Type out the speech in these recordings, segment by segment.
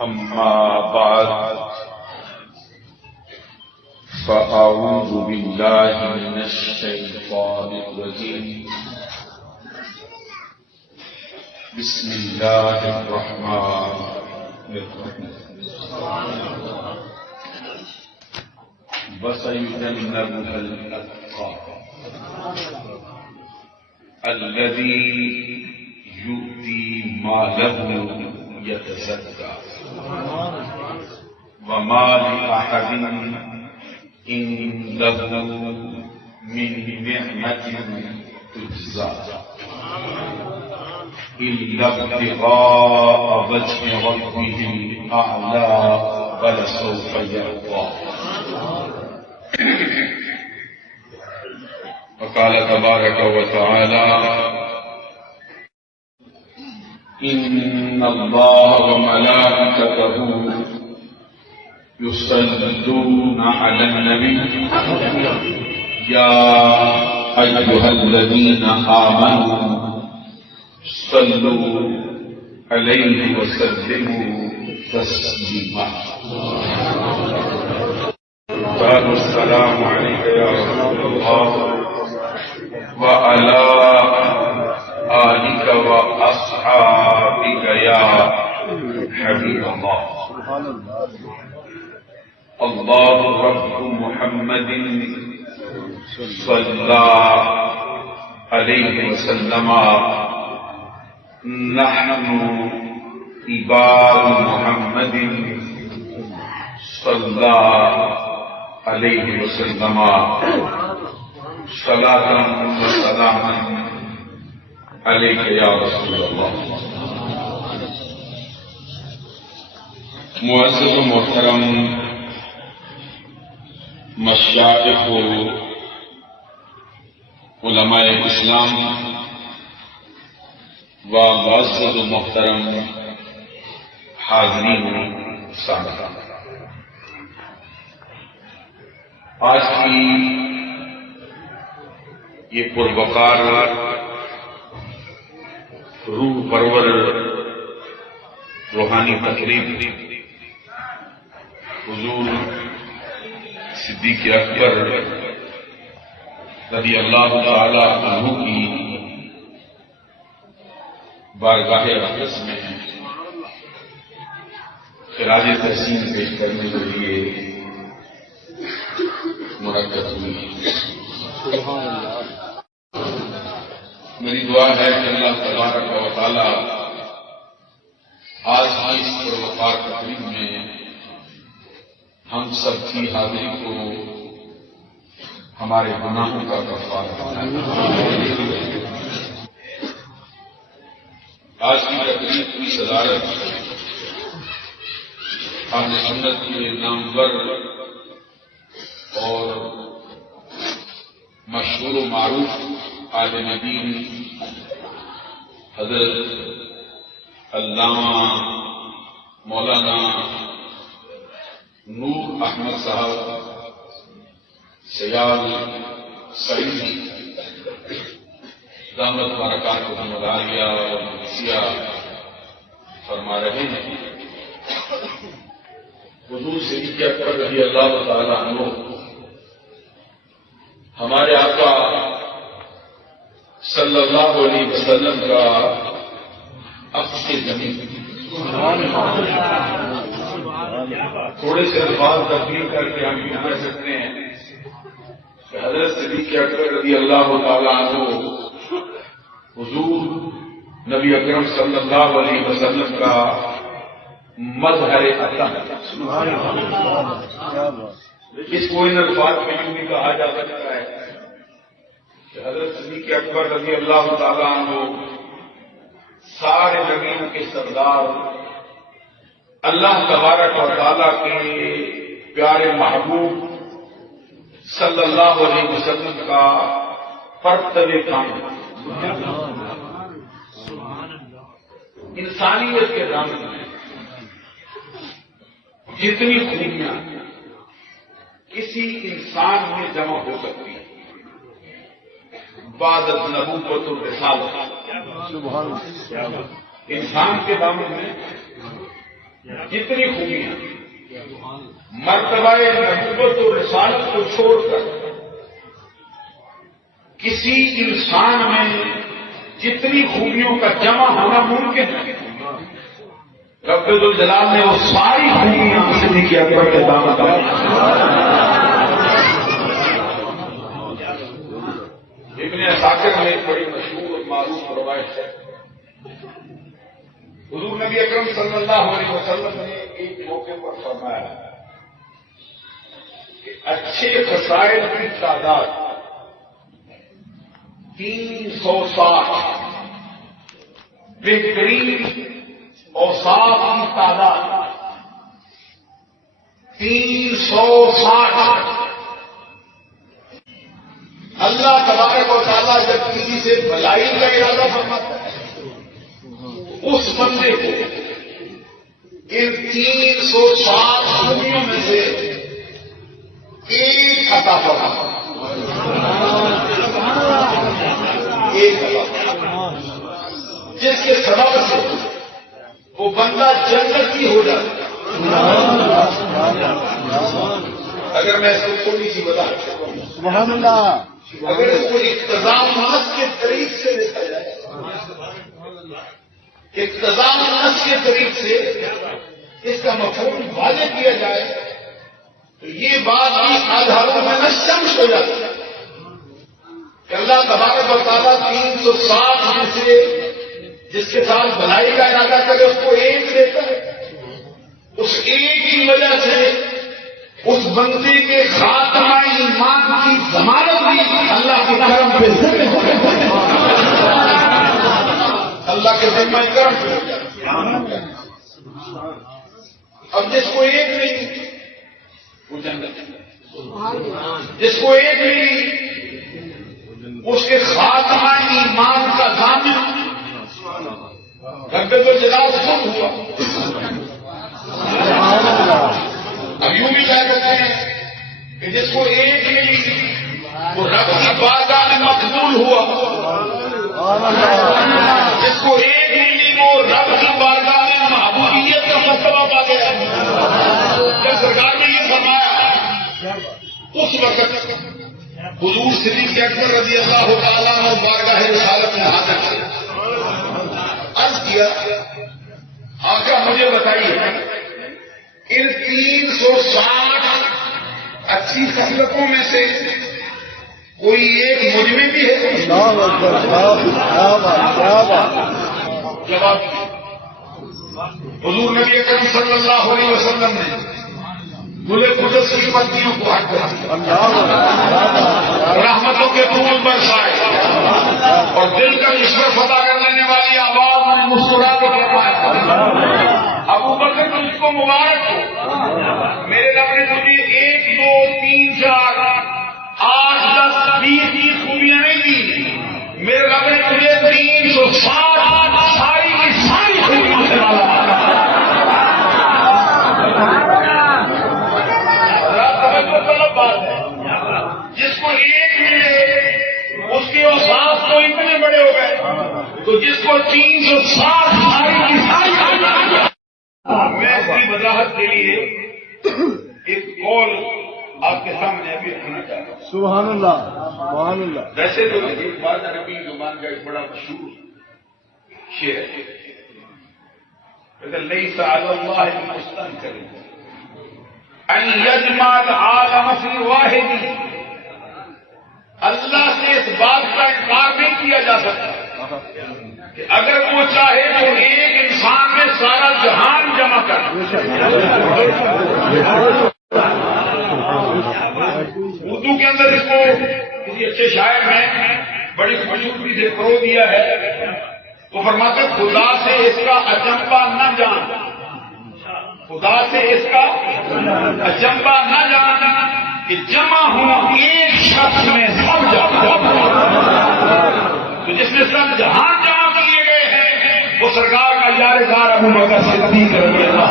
أما بعد فأعوذ بالله من الشيطان الرجيم بسم الله الرحمن الرحيم وسيجنبها الأتقى الذي يؤتي ماله يتزكى وما لأحد عنده من نعمة تجزى إلا ابتغاء وجه ربه الأعلى ولسوف يرضى. وقال تبارك وتعالى إن الله وملائكته يصلون على النبي يا أيها الذين آمنوا صلوا عليه وسلموا تسليما. قالوا السلام عليك يا رسول الله وعلى آلك وأصحابك يا حبيب الله. الله رب محمد صلى عليه وسلم نحن عباد محمد صلى عليه وسلم صلاة وسلاما عليك يا رسول الله. معزز و محترم مشائخ و علماء اسلام و معزز و محترم حاضرین سامعین، آج کی یہ پروقار روح پرور روحانی تقریب حضور صدیق اکبر رضی اللہ تعالی عنہ کی بارگاہ اقدس میں خراج تحسین پیش کرنے کے لیے منعقد ہوئی. میری دعا ہے کہ اللہ تبارک و تعالی آج کی اس پروقار تقریب میں ہم سب کی حاضری کو ہمارے گناہوں کا کفارہ بنائے. آج کی تقریب کی صدارت اہل سنت کے نامور اور مشہور و معروف عالم دین حضرت علامہ مولانا نور احمد صاحب سیال سعیدی دامت برکاتہم العالیہ اور نسیہ فرما رہے ہیں. حضور صدیق اکبر رضی اللہ تعالی عنہ ہمارے آقا صلی اللہ علیہ وسلم کا عکس زمین. تھوڑے سے الفاظ تبدیل کر کے ہم یہ کہہ سکتے ہیں کہ حضرت صدیق اکبر رضی اللہ تعالی عنہ حضور نبی اکرم صلی اللہ علیہ وسلم کا مظہر عطا ہے. اس کو ان الفاظ میں یوں بھی کہا جا سکتا ہے کہ حضرت صدیق اکبر رضی اللہ تعالی عنہ سارے نبیوں کے سردار، اللہ تبارک و تعالیٰ کے پیارے محبوب صلی اللہ علیہ وسلم کا پرتو کام، انسانیت کے دامن میں جتنی خوبیاں کسی انسان میں جمع ہو سکتی ہیں بعد از نبوت و رسالت، انسان کے دامن میں جتنی خوبیاں مرتبہ نبوت و رسالت کو چھوڑ کر کسی انسان میں جتنی خوبیوں کا جمع ہونا ممکن ہے، رب الجلال نے وہ ساری خوبیاں صدیق اکبر کے دامن میں۔ ابن عساکر میں ایک بڑی مشہور اور معروف روایت ہے، حضور نبی اکرم صلی اللہ علیہ وسلم نے ایک موقع پر فرمایا کہ اچھے خصائل کی تعداد 360، بہترین اوصاف کی تعداد 360۔ اللہ تبارک و تعالیٰ جب کسی سے بھلائی کا ارادہ فرماتا ہے اس بندے کو ان 360 خوبیوں میں سے ایک عطا فرماتا ہے، ایک عطا، جس کے سبب سے وہ بندہ جنتی ہو جاتا ہے۔ اگر میں اس کو تھوڑی سی بتا سبحان اللہ، اگر اس کو اقتضام نفس کے طریق سے دیکھا جائے، اقتضام نفس کے طریق سے اس کا مفہوم واضح کیا جائے تو یہ بات بھی آدھاروں میں نشمس ہو جاتی ہے کہ اللہ تبارک و تعالیٰ 360 میں سے جس کے ساتھ بھلائی کا ارادہ کرے اس کو ایک دیتا ہے، اس ایک کی وجہ سے اس بندے کے خاتمہ ایمان کی ضمانت بھی اللہ کے کرم پہ ذمہ ہو جاتی ہے، اللہ کے ذمہ کرم پہ ہو جاتی ہے۔ اب جس کو ایک نہیں وہ جنت، جس کو ایک نہیں اس کے خاتمہ ایمان کا ضامن رب الجلال خود ہوا۔ اب یوں بھی کہہ سکتے ہیں کہ جس کو ایک ملی وہ رب کی بارگاہ میں مقبول ہوا، جس کو ایک ملی وہ رب کی بارگاہ میں محبوبیت کا مرتبہ پا گیا۔ جب سرکار نے یہ فرمایا اس وقت حضور صدیق اکبر رضی اللہ تعالیٰ عنہ بارگاہ رسالت میں حاضر تھے، عرض کیا آقا مجھے بتائیے ان 360 اچھی خصلتوں میں سے کوئی ایک مجھ میں بھی ہے؟ جواب حضور نبی اکرم صلی اللہ علیہ وسلم نے گلے قدس کی پتیوں کو ہٹ کر رحمتوں کے پھول برسائے اور دل کا عشق فتح کر لینے والی آواز میں مسکرا کے فرمایا ابو بکر تجھ کو مبارک ہو، میرے رب نے تجھے 1 2 3 4 8 10 20 کی خوبیاں نہیں دی، میرے رب نے تجھے 360 ساری کی ساری خوبیوں سے نوازا۔ بات ہے جس کو ایک ملے اس کے اوصاف تو اتنے بڑے ہو گئے، تو جس کو 360 ساری کی ساری میں اس کی وضاحت کے لیے ایک قول آپ کے سامنے ابھی رکھنا چاہتا ہوں۔ سبحان اللہ سبحان اللہ۔ ویسے تو ایک بات عربی زبان کا ایک بڑا مشہور شعر ہے، لیس علی اللہ مستنکر ان یجمع العالم فی واحد، اللہ سے اس بات کا انکار نہیں کیا جا سکتا کہ اگر وہ چاہے تو ایک انسان میں سارا جہان جمع کر۔ اردو کے اندر اس کو کسی اچھے شاعر نے بڑی خوبصورتی سے پرو دیا ہے، تو فرماتے خدا سے اس کا اچنبا نہ جان، خدا سے اس کا اچنبا نہ جان کہ جمع ہوں ایک شخص میں سب جمع، تو جس میں سب جہان جمع کیے گئے ہیں وہ سرکار کا یار غار ابو بکر صدیق رضی اللہ۔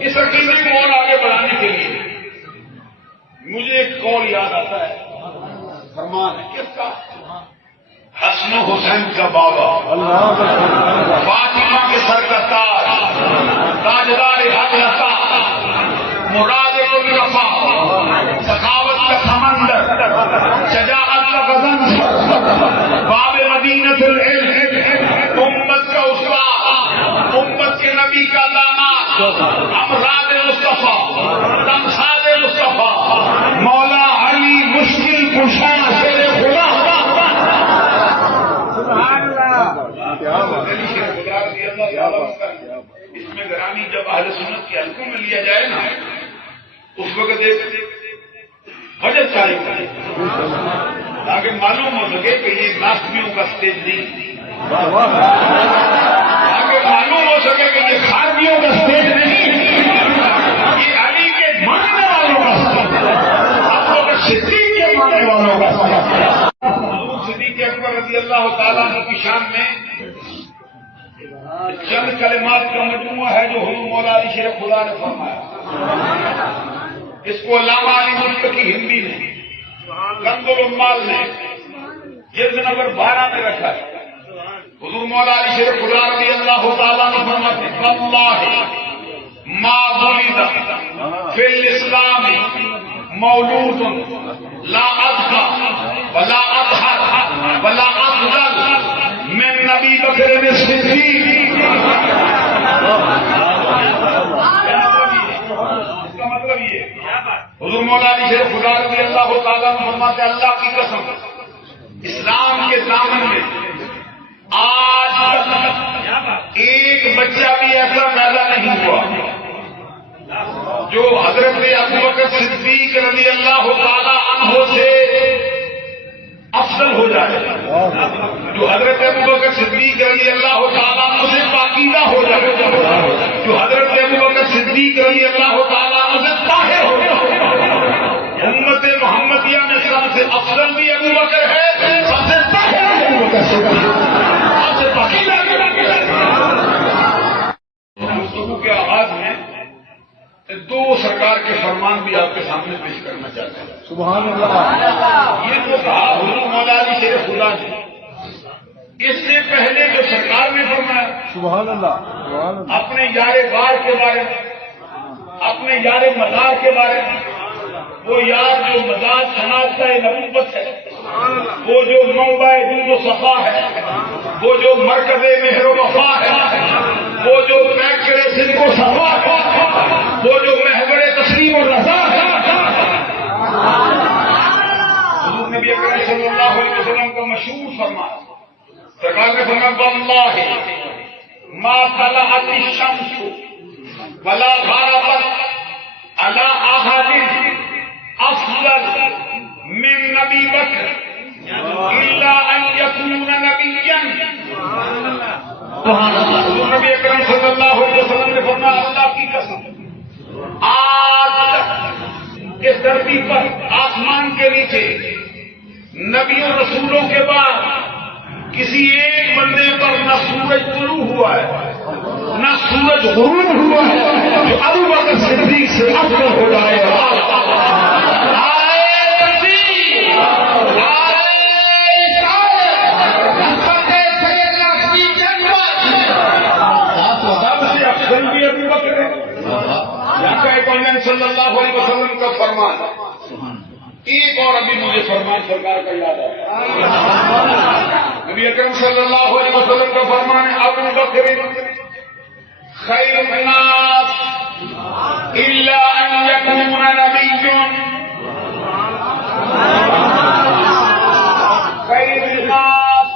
اس عقیدے کو اور آگے بڑھانے کے لیے مجھے ایک قول یاد آتا ہے، فرمان ہے کس کا حسن و حسین کا بابا، فاطمہ کے سر کا تاج، تاجدار حق لتا، مراد کل رفا، سخاوت کا سمندر، شجاعت کا غضنفر، باب مدینۃ العلم، امت کا استاد، امت کے نبی کا داماد، امراض مصطفیٰ، تمثال مصطفیٰ، مولا علی مشکل کشا شیر خدا۔ اس میں گرامی جب اہل سنت کے حلقوں میں لیا جائے نا، اس وقت ایک بجٹ جاری کرے تاکہ معلوم ہو سکے کہ یہ ناسمیوں کا اسٹیج نہیں، تاکہ معلوم ہو سکے کہ یہ خارجیوں کا اسٹیج نہیں، یہ علی کے ماننے والوں کا اسٹیج ہے، ابو بکر صدیق کے ماننے والوں کا اسٹیج ہے۔ صدیق اکبر رضی اللہ تعالیٰ عنہ کی شان میں چند کلمات کا مجموعہ ہے جو حضور مولا علی شیر خدا نے فرمایا۔ اس کو علامہ علی ملتقی ہندی نے، کنز العمال نے جلد نمبر 12 میں رکھا ہے۔ حضور مولا علی شیر خدا رضی اللہ تعالیٰ نے فرماتے ہیں واللہ ما ولد فی الاسلام مولود لا اضحى ولا اطهر ولا افضل من نبی بکر الصدیق۔ اس کا مطلب یہ حضور مولا علی شیر خدا رضی اللہ تعالیٰ نے فرماتے ہیں اللہ کی قسم اسلام کے دامن میں آج تک ایک بچہ بھی ایسا پیدا نہیں ہوا جو حضرت ابو بکر صدیق رضی اللہ تعالی عنہ سے افضل ہو جائے، جو حضرت ابو بکر صدیق رضی اللہ تعالی عنہ سے پاکیزہ ہو جائے، جو حضرت ابو بکر صدیق رضی اللہ تعالی عنہ سے طاہر ہو جائے۔ امت محمدیہ میں سب سے افضل بھی ابو بکر ہے، سب سے طاہر بھی ابو بکر صدیق، سب سے پاکیزہ بھی ابو بکر۔ گفتگو کے آغاز میں دو سرکار کے فرمان بھی آپ کے سامنے پیش کرنا چاہتے ہیں۔ سبحان اللہ۔ یہ تو کہا حضور مولا علی شیر خدا نے، اس سے پہلے جو سرکار نے فرمایا سبحان اللہ، سبحان اللہ، اپنے یار غار کے بارے میں، اپنے یار مزار کے بارے میں، وہ یار جو مزار شناختہ نبوت ہے، وہ جو منبع دود و صفا ہے، وہ جو مرکز مہر و وفا ہے، وہ جو پیکر صدق و صفا ہے، وہ جو محور تسلیم و رضا ہے۔ حضور نبی اکرم صلی اللہ علیہ وسلم کا مشہور فرمان، سرکار نے فرمایا واللہ ما طلعت الشمس ولا غربت على احد افضل من نبی بکر الا ان يكون نبيا۔ حضور نبی اکرم صلی اللہ علیہ وسلم نے فرمایا اللہ کی قسم آج تک اس دھرتی پر آسمان کے نیچے نبیوں رسولوں کے بعد کسی ایک بندے پر نہ سورج طلوع ہوا ہے نہ سورج غروب ہوا ہے جو ابو بکر صدیق سے افضل ہو جائے گا۔ صلی اللہ علیہ وسلم کا فرمان، ایک اور ابھی مجھے فرمان سرکار کا یاد ہے، نبی اکرم صلی اللہ علیہ وسلم کا فرمان ہے ابو بکر خیر الناس الا ان یکون نبی، خیر الناس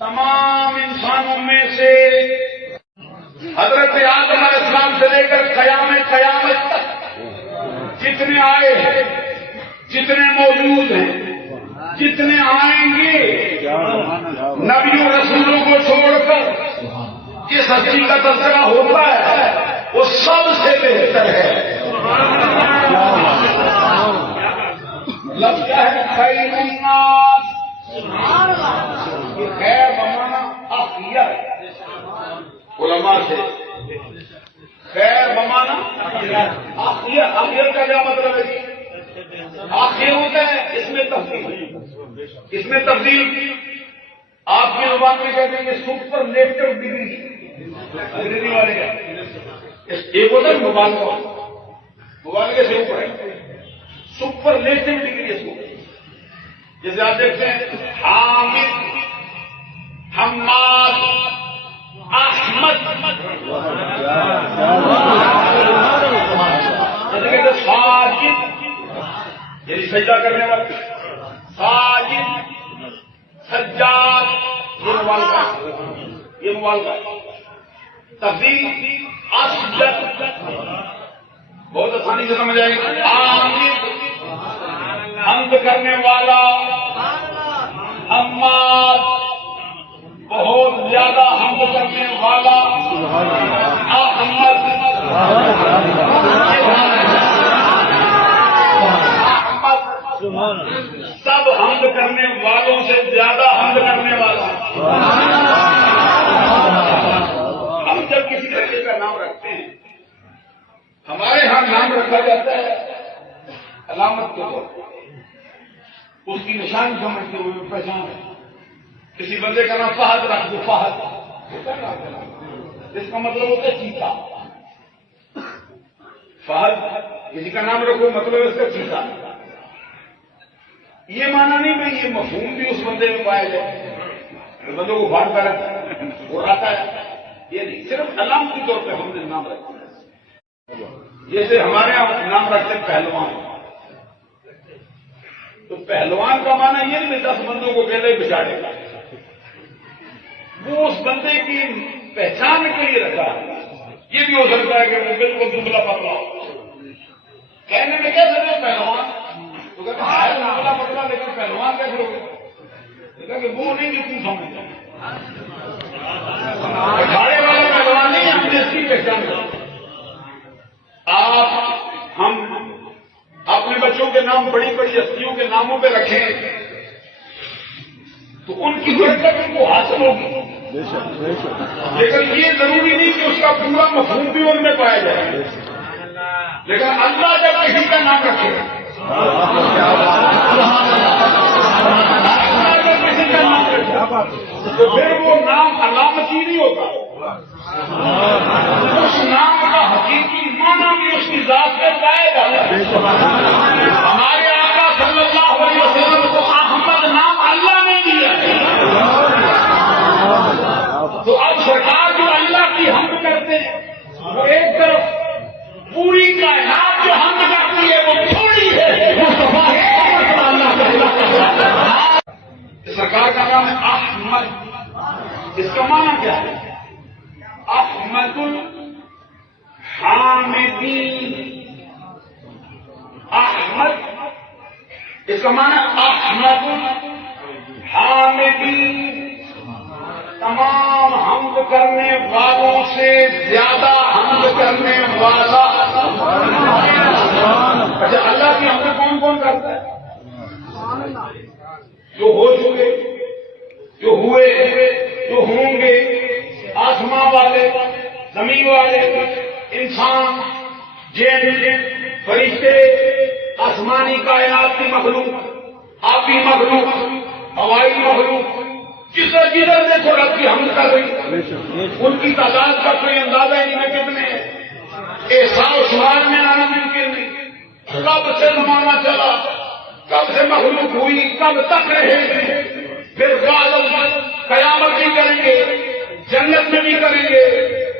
تمام انسانوں میں سے حضرت آدم علیہ السلام سے لے کر قیامت تک جتنے آئے ہیں، جتنے موجود ہیں، جتنے آئیں گے، نبیوں رسولوں کو چھوڑ کر جس ہستی کا تذکرہ ہوتا ہے وہ سب سے بہتر ہے۔ مطلب کیا ہے خیر الناس؟ خیر بمانا عافیت، علماء سے خیر بمانا عافیت کا کیا مطلب ہے؟ آخر ہوتا ہے اس میں تفصیل اس میں تبدیل آپ کی زبان میں کہتے ہیں کہ سپرلیٹو ڈگری انگریزی والے کا ایک ہوتا ہے مبالغے سے اوپر ہے سپرلیٹو ڈگری اس کو جیسے آپ دیکھتے ہیں حامد حماد احمد جیسے کہتے ہیں ساجد یعنی سجدہ کرنے والا ساجد سجاد یہ مبالغہ تفضیل اسجد بہت آسانی سے سمجھ آئے گی عامد حمد کرنے والا حماد بہت زیادہ حمد کرنے والا احمد سب حمد کرنے والوں سے زیادہ حمد کرنے والا ہم جب کسی طریقے کا نام رکھتے ہیں ہمارے ہاں نام رکھا جاتا ہے علامت کے طور پر اس کی نشانی سمجھتے ہوئے پہچان ہے کسی بندے کا نام فہد رکھ دو فہد اس کا مطلب ہوتا ہے چیتا فہد کسی کا نام رکھو مطلب اس کا چیتا یہ مانا نہیں بھائی یہ مفہوم بھی اس بندے میں پایا جائے بندوں کو بھاڑ کر وہ آتا ہے یہ نہیں صرف علامت کے طور پہ ہم نے نام رکھتے ہیں جیسے ہمارے یہاں نام رکھتے ہیں پہلوان تو پہلوان کا مانا یہ نہیں 10 بندوں کو پہلے بچاڑے گا وہ اس بندے کی پہچان کے لیے رکھا ہے یہ بھی ہو سکتا ہے کہ وہ بالکل دبلا پتلا ہو کہنے میں کیا سکتے پہلوان تو کہتے ہیں دبلا پتلا لیکن پہلوان کیسے ہوگا کہ وہ نہیں کہ تم سمجھتا بچاڑے والے پہلوان نہیں ہم نے اس کی پہچان کرتے آپ ہم اپنے بچوں کے نام بڑی بڑی ہستیوں کے ناموں پہ رکھیں تو ان کی برکت ان کو حاصل ہوگی لیکن یہ ضروری نہیں کہ اس کا پورا مفہوم بھی ان میں پایا جائے لیکن اللہ جب کسی کا نام رکھے کسی کا نام رکھے تو پھر وہ نام علامتی نہیں ہوتا اس نام کا حقیقی معنی بھی اس کی ذات میں پایا جاتا ہے ہمارے آقا صلی اللہ علیہ وسلم کو احمد نام اللہ نے دیا تو اب سرکار جو اللہ کی حمد کرتے ہیں وہ ایک طرف پوری کائنات جو حمد کرتی ہے وہ تھوڑی ہے سرکار کا نام ہے احمد اس کا معنی کیا ہے احمد الحامدین احمد اس کا معنی احمد الحامدین تمام حمد کرنے والوں سے زیادہ حمد کرنے والا اچھا اللہ کی حمد کون کون کرتا ہے جو ہو چکے جو ہوئے جو ہوں گے آسمان والے زمین والے انسان جن فرشتے آسمانی کائنات کی مخلوق آبی مخلوق ہوائی مخلوق جدھر جدھر دیکھو رب کی حمد کر رہی ان کی تعداد کا کوئی اندازہ ہی نہیں کتنے ہیں احسان و شمار میں آنا ممکن نہیں کب سے زمانہ چلا کب سے مخلوق ہوئی کب تک رہے گی پھر بعد قیامت بھی کریں گے جنت میں بھی کریں گے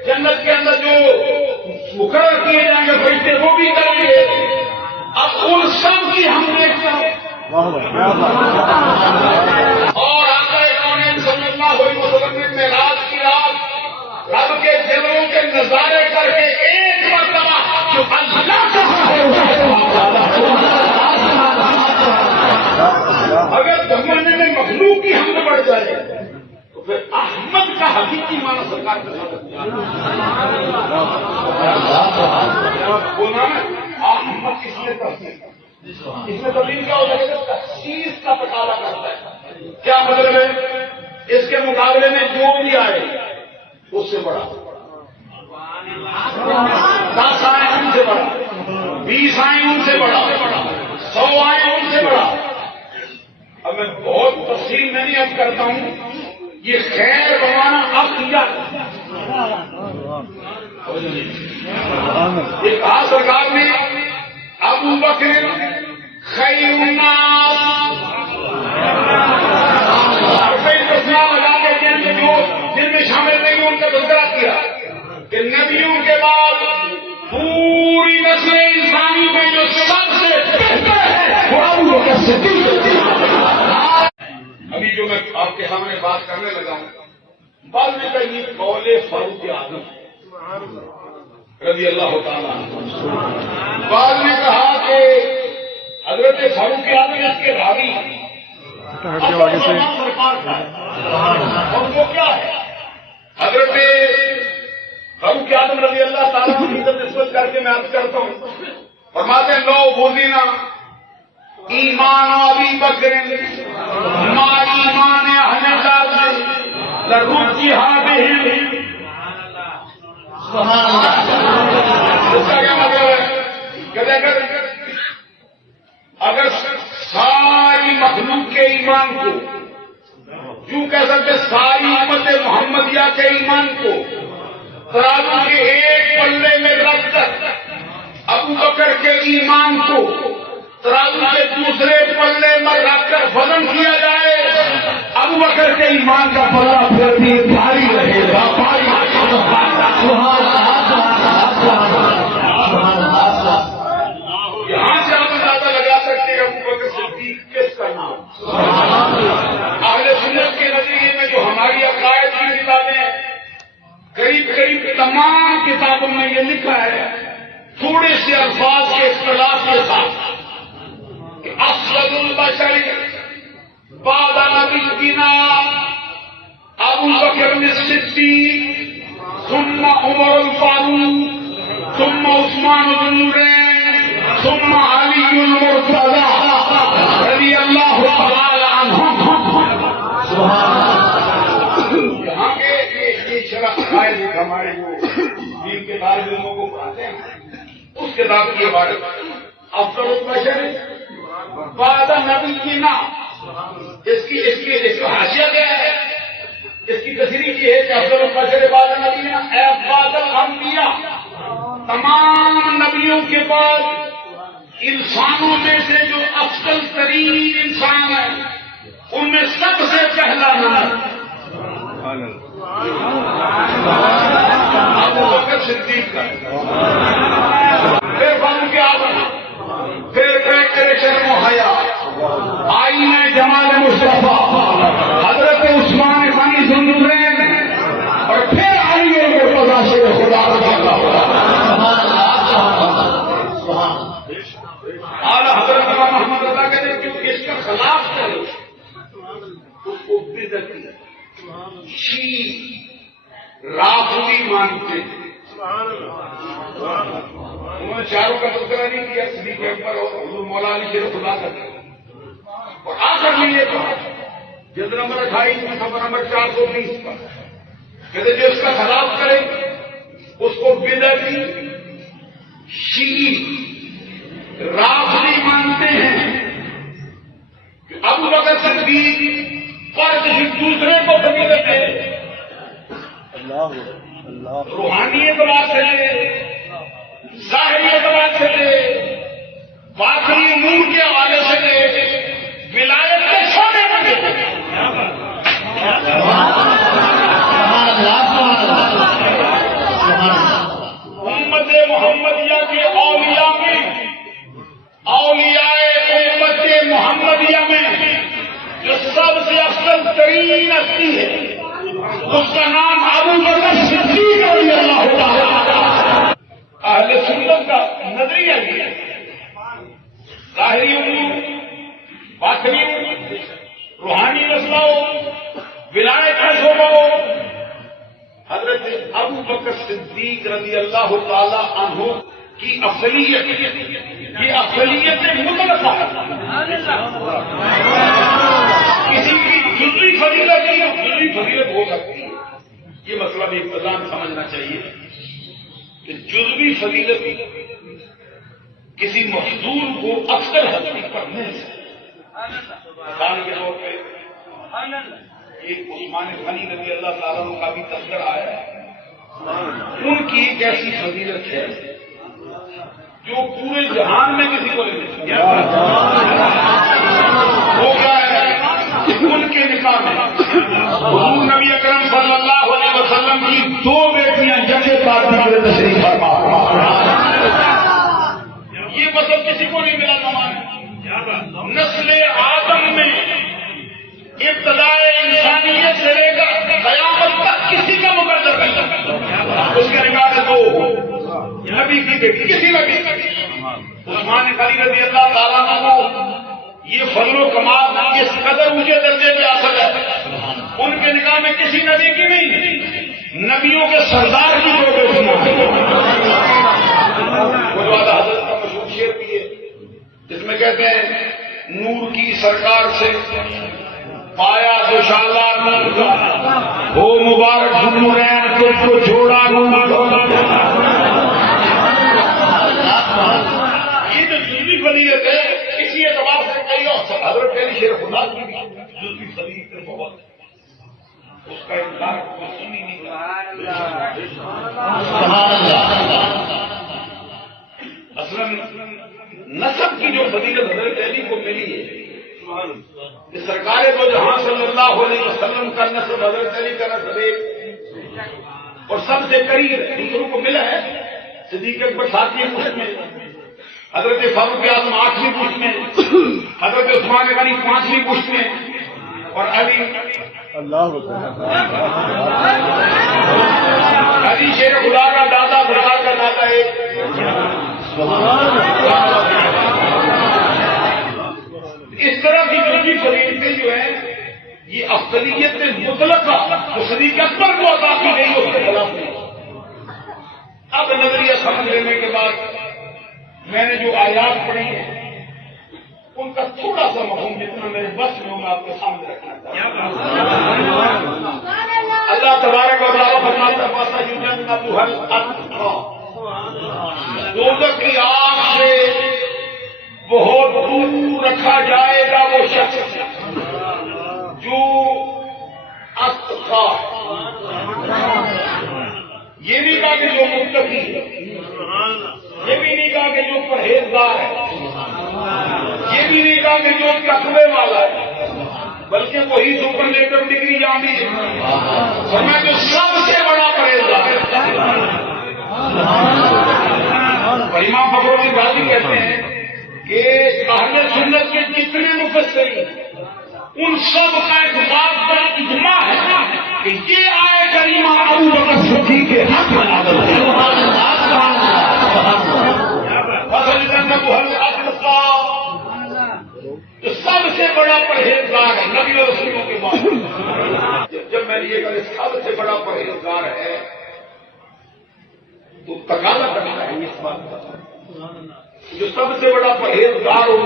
جنت کے اندر جو مقرر کیے جائیں گے فرشتے وہ بھی کریں گے اب ان سب کی ہم دیکھتے ہیں اور آقا کونین صلی اللہ علیہ وسلم نے معراج کی رات رب کے جلووں کے نظارے کر کے ایک مرتبہ جو اللہ کہا ہے اگر زمانے میں مخلوق کی حمد بڑھ جائے تو پھر احمد کا حقیقی معنی سرکار کے ساتھ احمد اس میں تبدیل کیا ہوتا ہے تخصیص کا تقاضا کرتا ہے کیا مطلب ہے اس کے مقابلے میں جو بھی آئے اس سے بڑا 10 آئے ان سے بڑا 20 آئے ان سے بڑا 100 آئے ان سے بڑا اب میں بہت تفصیل میں نہیں اب کرتا ہوں. یہ خیر بمانا افضل. یہ کہا سرکار نے ابو بکر خیر الناس. جن میں شامل نہیں ان کا تذکرہ کیا کہ نبیوں کے بعد پوری نسل انسانی میں جو سب سے بہتر ہے وہ ابو بکر صدیق. ابھی جو میں آپ کے سامنے بات کرنے لگا ہوں بعد میں کہیں قول فاروق اعظم رضی اللہ تعالیٰ عنہ. بعد میں کہا کہ حضرت فاروق اعظم اس کے راوی اور وہ کیا ہے حضرت فاروق اعظم رضی اللہ تعالیٰ عنہ کی نسبت کر کے میں عرض کرتا ہوں. فرماتے ہیں لو بوزینا ایمان ابی بکر ما ایمان اہل دار لرجحا بہم. سبحان اللہ. اس کا کیا مطلب ہے کہ اگر ساری مخلوق کے ایمان کو یوں کہہ سکتے ساری امت محمدیہ کے ایمان کو ترازو کے ایک پلے میں رکھ کر ابو بکر کے ایمان کو ترازو کے دوسرے پلے میں رکھ کر وزن کیا جائے ابو بکر کے ایمان کا پلہ پھر بھی بھاری رہے گا. یہاں سے آپ اندازہ لگا سکتے ہیں ابو بکر صدیق کس کا نام. اہل سنت کے نظریے میں جو ہماری عقائد کی کتابیں قریب قریب تمام کتابوں میں یہ لکھا ہے تھوڑے سے الفاظ کے اختلاف کے ساتھ کہ افضل البشر بعد نبینا ابو بکر الصدیق ثم عمر الفاروق ثم عثمان ذو النورین ثم علی المرتضی رضی اللہ تعالی عنہ. یہاں کے یہ شرح ہمارے جو دین کے طالب علموں کو پڑھاتے ہیں اس کتاب کی عبارت افضل البشر بعد نبینا. اس کی حاشیہ کیا ہے؟ اس کی تصریح یہ ہے کہ افضل البشر بعد نبینا اے بعد الانبیاء. تمام نبیوں کے بعد انسانوں میں سے جو افضل ترین انسان ہے ان میں سب سے پہلا نام ابو بکر صدیق کا. پھر فاروق اعظم پھر کریکٹریشن و حیا آئینہ جمال مصطفیٰ حضرت عثمان غنی ذو النورین اور پھر علی المرتضی سے خدا اعلیٰ حضرت امام محمد اللہ کہتے ہیں کہ اس کا خلاف کرے اس کو بدعتی رافضی مانتے ہیں. انہوں نے چاروں کا تذکرہ نہیں کیا صدیق اکبر اور حضور مولا علی شیر خدا کرتے اور آخر میں یہ کہا جلد نمبر 28 میں صفحہ نمبر 420 پر کہتے جو اس کا خلاف کرے اس کو بدعتی شیعی رافضی مانتے ہیں. ابو بکر صدیق پر دوسرے کو فضیلت ہے روحانی اعتبار سے لے ظاہری اعتبار سے لے باطنی امور کے حوالے سے لے ولایت کے سونے میں امت محمدیہ کے اولیاء میں اولیاء امت محمدیہ میں جو سب سے افضل ترین ہستی ہے اس کا نام ابو بکر صدیق رضی اللہ تعالی. اہل سنت کا نظریہ یہ ہے ظاہری امور باطنی روحانی مسئلہ ہو ولایت کا شعبہ ہو حضرت ابو بکر صدیق رضی اللہ تعالی عنہ کی افضلیت یہ افضلیت مطلقہ کسی کی جزوی فضیلت نہیں جزوی فضیلت ہو سکتی ہے. یہ مسئلہ بھی ابتداءً سمجھنا چاہیے کہ جزوی فضیلت کسی مخصوص کو اکثر حاصل کرنے سے مثال کے طور پہ ایک عثمان غنی رضی اللہ تعالیٰ عنہ کا بھی تذکرہ آیا ہے. ان کی ایک ایسی فضیلت ہے جو پورے جہان میں کسی کو نہیں ملتی. وہ کیا ہے؟ ان کے نکاح میں حضور نبی اکرم صلی اللہ علیہ وسلم کی 2 بیٹیاں جگہ پارٹی کے تشریف فرما. یہ مطلب کسی کو نہیں ملا زمانے. نسل آدم میں ابتدائے انسانیت سے لے کر قیامت تک کسی کا مقرر نہیں. اس کے نکاح میں 2 نبی کی بیٹی کسی نبی. عثمان غنی رضی اللہ تعالیٰ عنہ یہ فضل و کمال اس قدر اونچے درجے پہ حاصل ہے. ان کے نکاح میں کسی نبی کی نہیں، نبیوں کے سردار کی 2 بیٹیاں. وہ جو حضرت کا مشہور شعر بھی ہے جس میں کہتے ہیں نور کی سرکار سے پایا تو شالا ہو مبارک نورین تجھ کو چھوڑا نور. یہ جو جزوی فضیلت ہے اسی اعتبار سے کئی اور حضرت پہلی شیر خدا کی بھی جزوی فضیلت بہت اس کا انکار کوئی سن ہی نہیں. اصل نسب کی جو فضیلت حضرت علی کو ملی ہے کہ سرکار دو جہاں صلی اللہ علیہ وسلم کا نسب حضرت علی کا نسب ایک اور سب سے قریب دوسروں کو ملا ہے. صدیق اکبر 7ویں پشت میں، حضرت فاروق اعظم 8ویں پشت میں، حضرت عثمان غنی 5ویں پشت میں اور علی شیر خدا کا دادا سرکار کا دادا ایک. اس طرح کی جزوی فضیلتیں جو ہیں یہ افضلیت مطلقہ جو صدیق اکبر کو عطا کی گئی اس کے خلاف نہیں. اب نظریہ سمجھ لینے کے بعد میں نے جو آیات پڑھی ہیں ان کا تھوڑا سا مفہوم جتنا میرے بس میں ہوں میں آپ کے سامنے رکھنا چاہتا ہوں. اللہ تبارک و تعالیٰ فرماتا ہے دوزخ کی آگ سے بہت دور رکھا جائے گا وہ شخص جو اتقا. یہ نہیں کہا کہ جو متقی ہے، یہ بھی نہیں کہا کہ جو پرہیزگار ہے، یہ بھی نہیں کہا کہ جو تقوی والا ہے، بلکہ وہی سپرلیٹو ڈگری جانی ہے میں جو سب سے بڑا پرہیزگار ہے. امام فخر الدین رازی کہتے ہیں کہ اہل سنت کے جتنے مفسرین ان سب کا ایک بات پر اجماع ہے کہ یہ آئے کریمہ ابو بکر صدیق کے حق میں نازل ہے. جو سب سے بڑا پرہیزگار ہے نبی و رسولوں کے بعد. جب میں نے یہ کہا سب سے بڑا پرہیزگار ہے تو تقاضا کرنا ہے اس بات کا جو سب سے بڑا پرہیزگار ہو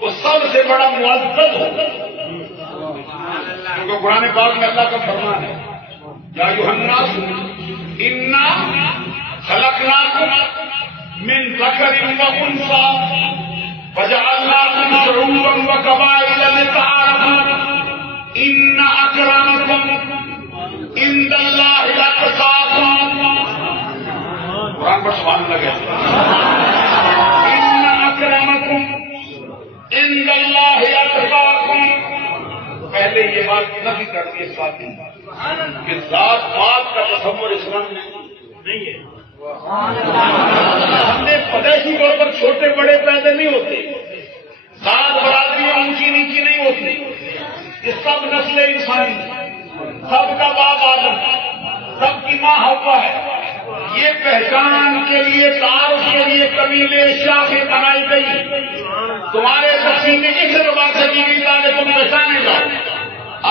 وہ سب سے بڑا معزز ہو. کیونکہ قرآن پاک میں اللہ کا فرمان ہے یا ایھا الناس انا خلقناکم من ذکر و انثى وجعلناکم شعوبا وقبائل لتعارفوا ان اکرمکم عند اللہ اتقاکم. قرآن پر سبحان اللہ کہتے ہیں ان اکرمکم عند اللہ اتقاکم. پہلے یہ بات نفی کرتی ہے اس بات کی کہ ذات پات کا تصور اسلام میں نہیں ہے. ہم نے پیدائشی طور پر چھوٹے بڑے پیدا نہیں ہوتے، ذات برادریاں اونچی نیچی نہیں ہوتی. یہ سب نسل انسانی، سب کا باپ آدم، سب کی ماں حوا ہے. یہ پہچان کے لیے تعارف کے لیے قبیلے شاخیں بنائی گئی. تمہارے سینے اس اعتبار سے کی گئی تاکہ تم پہچانے جاؤ.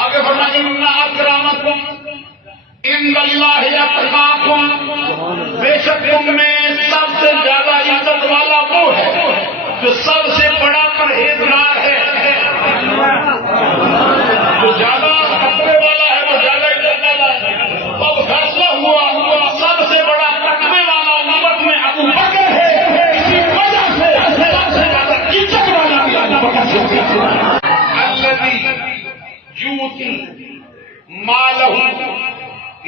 آگے فرمایا ان اکرمکم عند اللہ اتقاکم. بے شک تم میں سب سے زیادہ عزت والا وہ ہے جو سب سے بڑا پرہیزگار ہے. جو زیادہ تقوی والا ہے وہ زیادہ عزت والا ہے. اب فیصلہ ہوا سب سے بڑا تقوی والا امت میں ابو بکر ہے. اسی وجہ سے سب سے زیادہ عزت والا بھی ابو بکر ہے.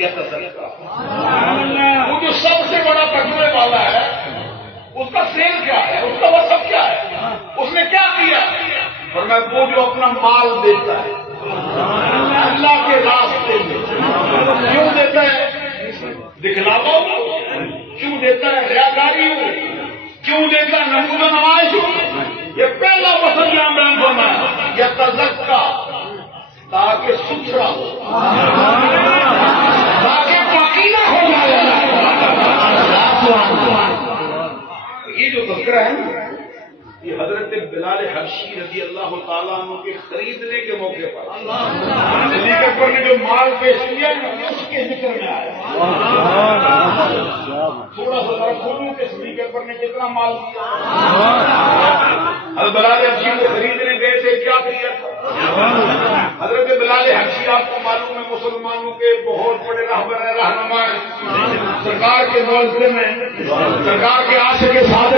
یتزکا. وہ جو سب سے بڑا تقوی والا ہے اس کا سیل کیا ہے, اس کا وصف کیا ہے, اس نے کیا کیا؟ اور میں وہ جو اپنا مال دیتا ہے اللہ کے راستے میں. کیوں دیتا ہے؟ دکھلاوا ہو. کیوں دیتا ہے؟ ریاکاری ہو. کیوں دیتا ہے؟ نمونہ نمائش ہو. یہ پہلا وصف جو عمران فرمایا یتزکا, تاکہ ستھرا ہو, تاکہ پاکیزہ ہو جائے. یہ جو تذکرہ ہے نا یہ حضرت بلال حبشی رضی اللہ تعالیٰ عنہ کے خریدنے کے موقع پر صدیق اکبر نے جو مال پیش کیا اس کے ذکر میں آیا. تھوڑا سا ذرا کھولوں کہ صدیق اکبر نے کتنا مال دیا. حضرت بلال حبشی کو خریدنے گئے تھے, کیا کیا تھا؟ حضرت بلال حبشی آپ کو معلوم ہے مسلمانوں کے بہت بڑے رہبر رہنما سرکار کے معظم میں سرکار کے عاشق کے ساتھ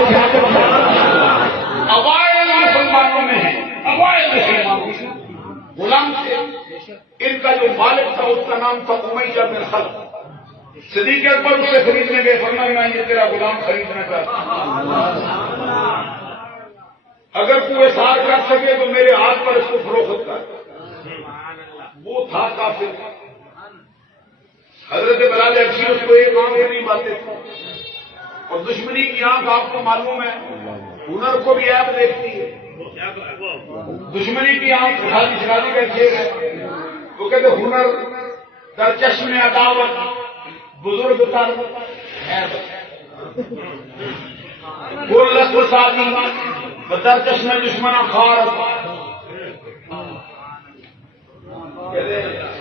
اوائل مسلمانوں میں ہیں. اوائل مسلمانوں میں غلام تھے. ان کا جو مالک تھا اس کا نام تھا امیہ بن خلف. صدیق اکبر اسے خریدنے گئے, فرمایا میں یہ تیرا غلام خریدنا چاہتا ہوں, اگر تو اظہار کر سکے تو میرے ہاتھ پر اس کو فروخت کر. وہ تھا کافر. حضرت بلال حبشی اس کو ایک آنکھ نہیں باتے تھے, اور دشمنی کی آنکھ آپ کو معلوم ہے ہنر کو بھی عیب دیکھتی ہے. دشمنی کی آنکھ خالی شرادی کا کھیل ہے. وہ کہتے ہنر در چشم عداوت بزرگ تر بول لسو شادی در چشم دشمنا خار.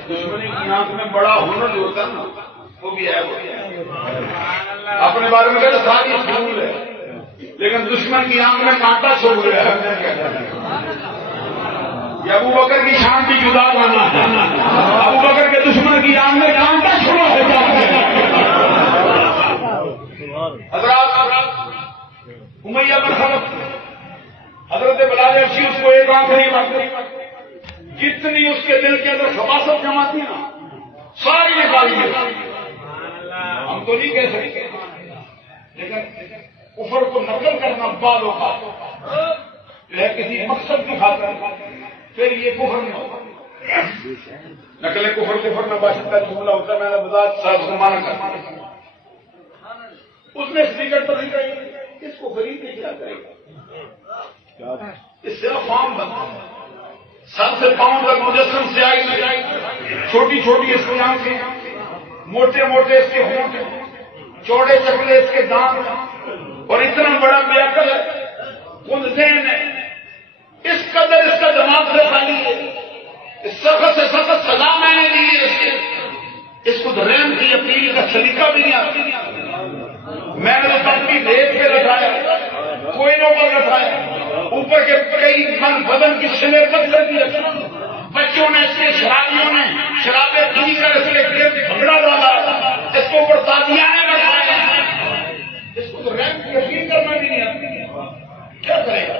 دشمنی کی آنکھ میں بڑا ہنر جو ہوتا ہے نا وہ بھی عیب ہوتا ہے. اپنے بارے میں کہتے ساری پھول ہے لیکن دشمن کی آنکھ میں کانٹا چھوڑ گیا ہے. یہ ابو بکر کی شان بھی جدا لانا ہے. ابو بکر کے دشمن کی آنکھ میں کانٹا چھوڑا ہو جاتا ہے. حضرات امیہ بن خلف حضرت بلال حبشی اس کو ایک آنکھ نہیں بنتی. جتنی اس کے دل کے اندر خباثت جماتی ہے نا ساری نکال دی. ہم تو نہیں کہہ سکتے لیکن کفر کو نقل کرنا بعد اوقات جو ہے کسی مقصد کی خاطر پھر یہ کفر نہیں ہوتا. نقل کفر میں باشندہ جملہ ہوتا ہے. میں نے بتا صاحب کو مانا کرنا اس نے سٹیکر پر نہیں کہی اس کو خرید کے کیا کرے گا. اس سے افہام بنتا ہے. سر سے پاؤں تک مجسم سے آئی چھوٹی چھوٹی اس کی آنکھیں, موٹے موٹے اس کے ہونٹ, چوڑے چکلے اس کے دانت, اور اتنا بڑا بے عقل ہے, خود ذہن ہے. اس قدر اس کا دماغ سے خالی ہے. اس سخت سے سخت سزا میں نے دی ہے. اس کو رحم کی اپیل کا سلیقہ بھی نہیں آتی. میں نے تو اپنی ریت پہ رکھایا, کوئی نوبل رکھایا, اوپر کے کئی من بدن کی سلے تک کر دی. بچوں نے اس کے شرابیوں نے شرابیں پی کر اس کے گرد پکڑا ڈالا. اس کو اوپر تازیانے بٹھایا. اس کو تو رحم کی اپیل کرنا بھی نہیں آتی. کیا کرے گا؟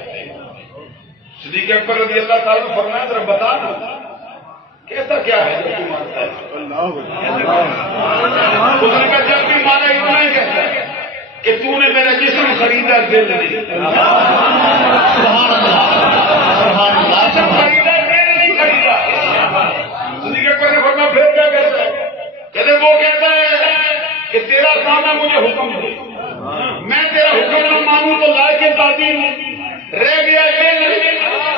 صدیق اکبر رضی اللہ تعالیٰ نے فرمایا ذرا بتا دو کیسا کیا ہے جو تم مانتا ہے. اس نے کہا جب بھی مانا اتنا ہی کہتا ہے کہ تو نے میرا جسم خریدا دل نہیں. جسم خریدا دل نہیں خریدا. صدیق اکبر نے فرمایا پھر کیا کہتا ہے؟ کہتے وہ کہتا ہے کہ تیرا سامنا مجھے حکم دے, میں تیرا حکم نہ مانوں تو لائق تعظیم ہوں. رہ گیا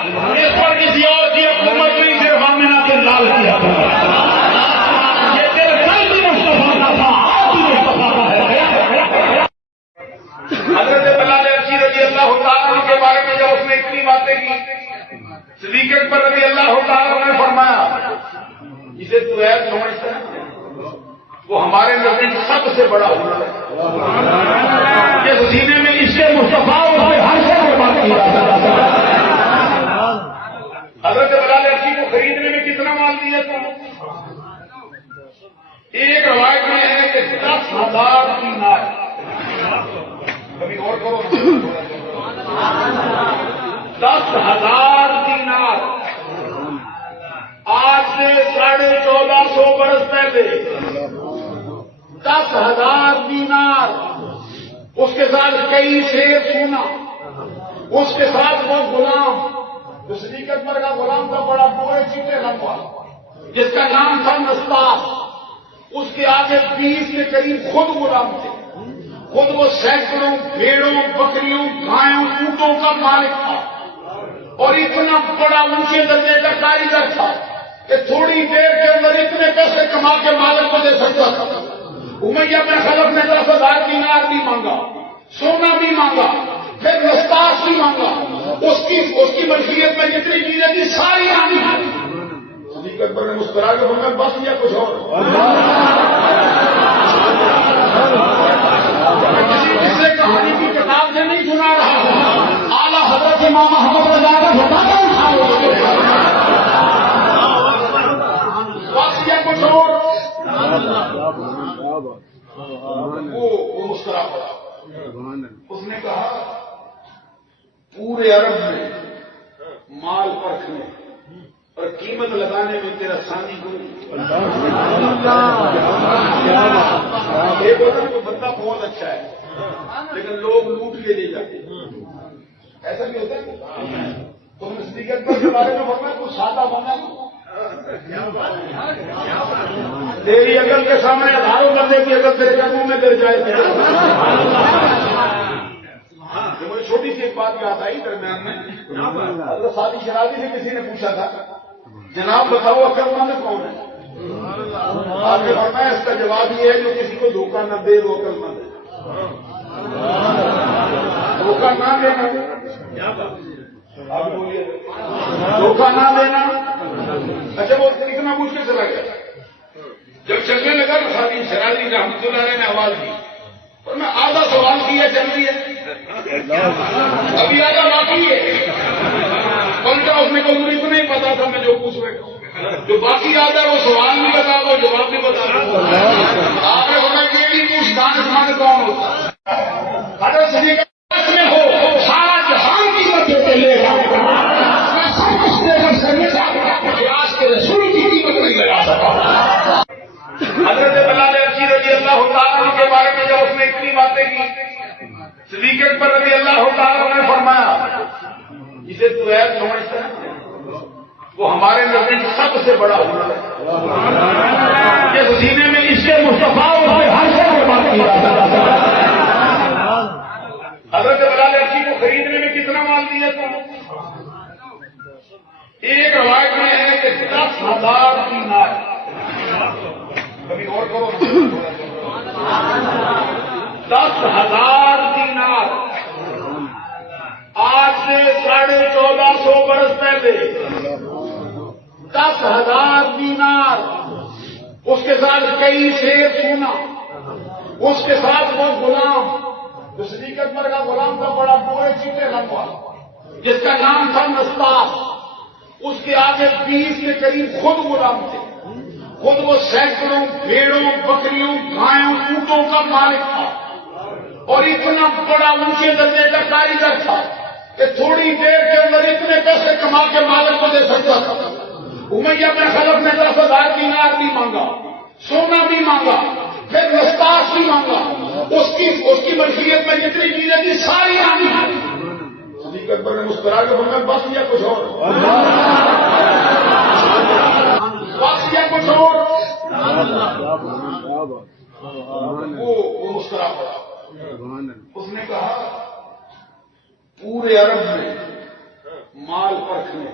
اس پر کسی اور کی حکومت نہیں, صرف ہم نے نہ لال کیا. یہ دل کل بھی مصطفیٰ کا تھا. حضرت بلال حبشی رضی اللہ تعالیٰ کے بارے میں جب اس نے اتنی باتیں کی, صدیق اکبر رضی اللہ تعالیٰ نے فرمایا اسے تو ایسا سمجھتا ہے وہ ہمارے نزدیک سب سے بڑا ہنر ہے. جس سینے میں اس کے مصطفیٰ ہر سے بات کیا. حضرت بلال حبشی کو خریدنے میں کتنا مال دیا تھا؟ ایک روایت میں ہے کہ 10,000 دینار. کبھی اور کرو 10,000 دینار. آج سے 1450 برس پہلے 10,000 دینار، اس کے ساتھ کئی سیر سونا، اس کے ساتھ وہ غلام جو صدیق اکبر کا غلام تھا، بڑا بوڑھے چیٹے رنگ والا، جس کا نام تھا نسطاس، اس کے آگے 20 کے قریب خود غلام تھے، خود وہ سینکڑوں بھیڑوں بکریوں گایوں اونٹوں کا مالک تھا، اور اتنا بڑا اونچے درجے کا کاریگر تھا کہ تھوڑی دیر کے اندر اتنے پیسے کما کے مالک کو دے سکتا تھا۔ امیہ بن خلف نے 10,000 دینار بھی مانگا، سونا بھی مانگا، پھر نسطاس بھی مانگا، اس کی ملکیت میں جتنی چیزیں تھی ساری آنی۔ صدیق اکبر نے مسکرا کے فرمایا بس یا کچھ اور؟ کسی سے کہانی کی کتاب سے نہیں سنا رہا ہوں، اعلیٰ حضرت امام محمد رضا کا بتانا بس یا کچھ اور؟ وہ مسکرا پڑا، اس نے کہا پورے عرب میں مال پرکھنے اور قیمت لگانے میں تیرا ثانی گرو۔ ایک ہوتا ہے کہ بندہ بہت اچھا ہے لیکن لوگ لوٹ کے لے جاتے، ایسا بھی ہوتا ہے۔ تم نے صدیق اکبر کے بارے میں فرمایا تو سادہ بنا، تیری عقل کے سامنے ہزاروں بندے کی عقل تیرے قدموں میں گر جائے گی۔ مجھے چھوٹی سی ایک بات یاد آئی درمیان میں، حضرت سادی شرازی سے کسی نے پوچھا تھا جناب بتاؤ عقل مند کون ہے؟ آپ نے فرمایا اس کا جواب یہ ہے جو کسی کو دھوکہ نہ دے وہ عقل مند ہے۔ دھوکہ نہ دینا، آپ بولیے دھوکہ نہ دینا۔ اچھا وہ اتنا پوچھ کے چلا گیا، جب چلنے لگا تو سادی شرازی رحمۃ اللہ علیہ نے آواز دی اور میں آدھا سوال کیا چل رہی ہے ابھی آدھا باقی ہے، پلٹا اس نے کہا مجھے تو نہیں پتا تھا میں جو پوچھ بیٹھا ہوں، جو باقی آدھا ہے وہ سوال نہیں بتا وہ جواب نہیں بتا رہا۔ آپ نے بتا یہ بھی پوچھ دانشمند کون ہوتا اگر صدیق میں ہو سارا جہان کی مدد لے گا، میں سب کچھ دے کر سمجھا آج کے رسول کی قیمت نہیں لگا سکا۔ حضرت بلال حبشی رضی اللہ تعالیٰ عنہ کے بارے میں جب اس نے اتنی باتیں کی، صدیق اکبر رضی اللہ تعالیٰ عنہ نے فرمایا اسے تو عیب سمجھتا ہے، وہ ہمارے نزدیک سب سے بڑا ہنر ہے، جس سینے میں اس کے مصطفیٰ اسے ہر شے میں بات کیا۔ حضرت بلال حبشی کو خریدنے میں کتنا مال دیا تھا؟ ایک روایت میں ہے کہ 10,000 دینار۔ کبھی اور کرو 10,000 دینار، آج سے 1450 برس پہلے 10,000 دینار، اس کے ساتھ کئی سیر سونا، اس کے ساتھ وہ غلام جو صدیق اکبر کا غلام تھا، بڑا بوڑھے چیٹے رنگ والا، جس کا نام تھا نسطاس، اس کے آگے 20 کے قریب خود غلام تھے، خود وہ سینکڑوں بھیڑوں بکریوں گایوں اونٹوں کا مالک تھا، اور اتنا بڑا اونچے درجے کا کاریگر تھا کہ تھوڑی دیر کے اندر اتنے پیسے کما کے مالک کو دے سکتا تھا۔ امیہ بن خلف نے 10,000 دینار بھی مانگا، سونا بھی مانگا، پھر نسطاس بھی مانگا، اس کی ملکیت میں جتنی چیزیں تھی ساری آنی۔ صدیق اکبر نے مسکرا کے فرمایا بس یا کچھ اور؟ بس یا کچھ اور؟ وہ مسکرا پڑا، اس نے کہا پورے عرب میں مال پرکھنے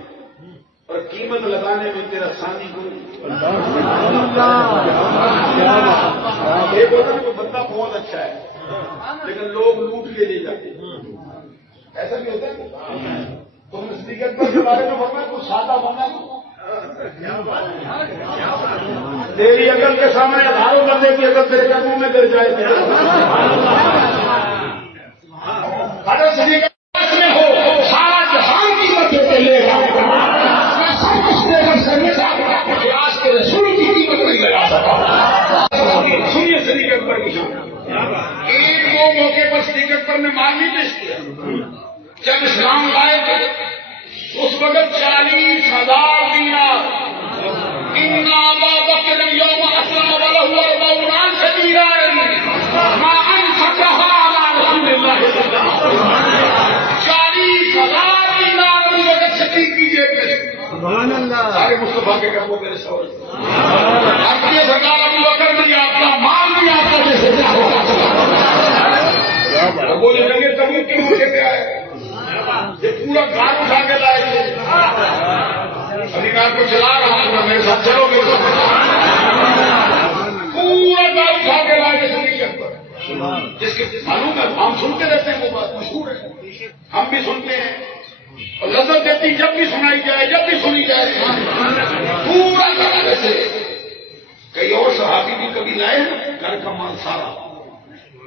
اور قیمت لگانے میں تیرا ثانی گرو۔ ایک ہوتا ہے کہ بندہ بہت اچھا ہے لیکن لوگ لوٹ کے لے جاتے، ایسا بھی ہوتا ہے۔ تم نے صدیق اکبر کے بارے میں فرمایا تو سادہ بنا، تیری عقل کے سامنے ہزاروں بندے کی عقل تیرے قدموں میں گر جائے گی۔ اگر صدیق میں ہو سارا جہان کی مدد لے گا، میں سب کچھ دے کر سمجھا آج کے رسول کی قیمت نہیں لگا سکا۔ سنیے صدیق اکبر کی شان، ایک دو موقع پر صدیق اکبر نے مال نہیں پیش کیا۔ جب اسلام لائے تھے اس وقت 40,000 دینار، ان ابا بکر یوم اسلم وله 40 دینار 40,000 دینار ابو بکر صدیق کی جیب میں سبحان اللہ سارے مصطفیٰ کے گھر کو میرے سوال آپ کی سرکار ابو بکر بھی آپ کا مال بھی آپ کا جیسے وہ جو جنگ تبوک کے موقع پہ آئے یہ پورا گھر اٹھا کے لائے تھے ابھی میں آپ کو چلا رہا ہوں میرے ساتھ چلو گے پورا گھر اٹھا کے لائے تھے جس کے معلوم ہے ہم سنتے رہتے ہیں وہ بات مشہور ہے ہم بھی سنتے ہیں اور لذت دیتی جب بھی سنائی جائے جب بھی سنی جائے پورا گھر سے کئی اور صحابی بھی کبھی لائے گھر کا مال سارا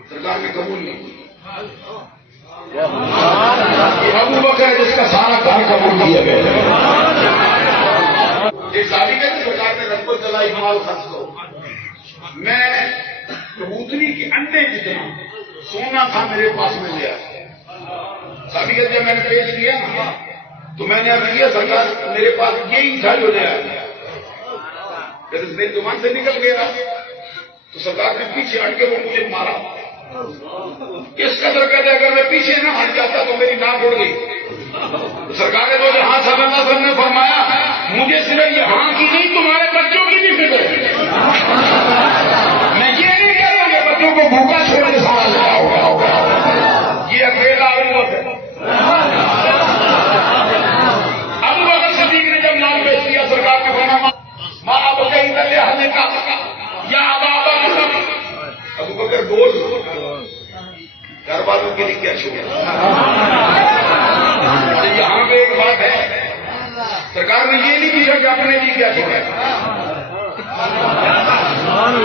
سرکار نے قبول نہیں ابو بکر جس کا سارا گھر قبول کیا گیا ایک شادی کے سرکار نے رسپت چلائی مال خرچ کرو میں کبوتری کے انڈے جتنا سونا تھا میرے پاس میں لیا شادی کا جب میں نے پیش کیا تو میں نے اب کیا سرکار میرے پاس یہی تھا جو لیا میری زبان سے نکل گیا تو سرکار نے پیچھے ہٹ کے وہ مجھے مارا اس قدر کہتے اگر میں پیچھے نہ ہٹ جاتا تو میری ناک اڑ گئی سرکار نے تو جہاں صلی اللہ علیہ وسلم نے فرمایا مجھے صرف یہاں کی نہیں تمہارے بچوں کی بھی فکر ہے میں یہ نہیں کہہ رہا کہ بچوں کو بھوکا چھوڑ کے سوال ہوگا یہ اکیلا ابو بکر صدیق نے جب مال پیش کیا سرکار نے فرمایا ماں اب کہیں لے ہلنے کا یا ابو بکر بول گھر والوں کے لیے کیا چھوڑا یہاں پہ ایک بات ہے سرکار نے یہ نہیں پوچھا کہ اپنے لیے کیا چھوڑا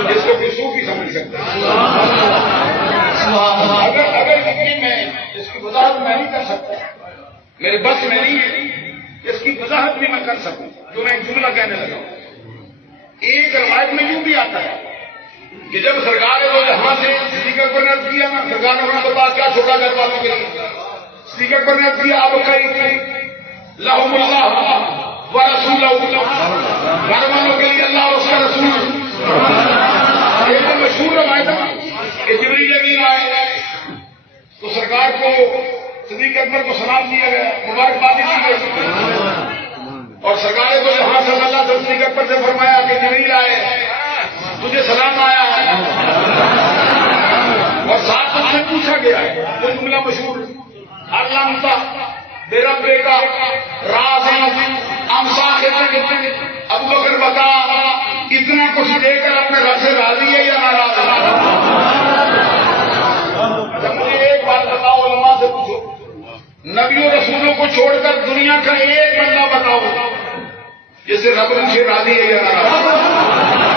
جس کو کوئی صوفی سمجھ سکتا ہے اگر میں اس کی وضاحت میں نہیں کر سکتا میرے بس میں نہیں ہے اس کی وضاحت بھی میں کر سکوں جو میں ایک جملہ کہنے لگا ہوں ایک روایت میں یوں بھی آتا ہے کہ جب سرکار نے یہاں سے اسپیکر پر نرد کیا نا سرکار نے بتا کیا چھوٹا گھر والوں کے لیے اسپیکر پر نرد کیا اب کئی لہم اللہ و رسول گھر والوں کے لیے اللہ اور اس کا رسول ایک مشہور روایت ہے کہ جبریل امین آئے تو سرکار کو صدیق اکبر کو سلام دیا گیا مبارکباد دی گئی اور سرکار کو یہاں صلی اللہ علیہ وسلم صدیق اکبر سے فرمایا کہ جبریل آئے تجھے سلام آیا ہے اور ساتھ سے پوچھا گیا ہے وہ جملہ مشہور اللہ میرا بیٹا راز ابو بکر بتا اتنا کچھ دے کر اپنے رب سے راضی ہے یا ناراض ہے مجھے ایک بات بتاؤ علماء سے پوچھو نبیوں رسولوں کو چھوڑ کر دنیا کا ایک بندہ بتاؤ جسے رب سے راضی ہے یا ناراض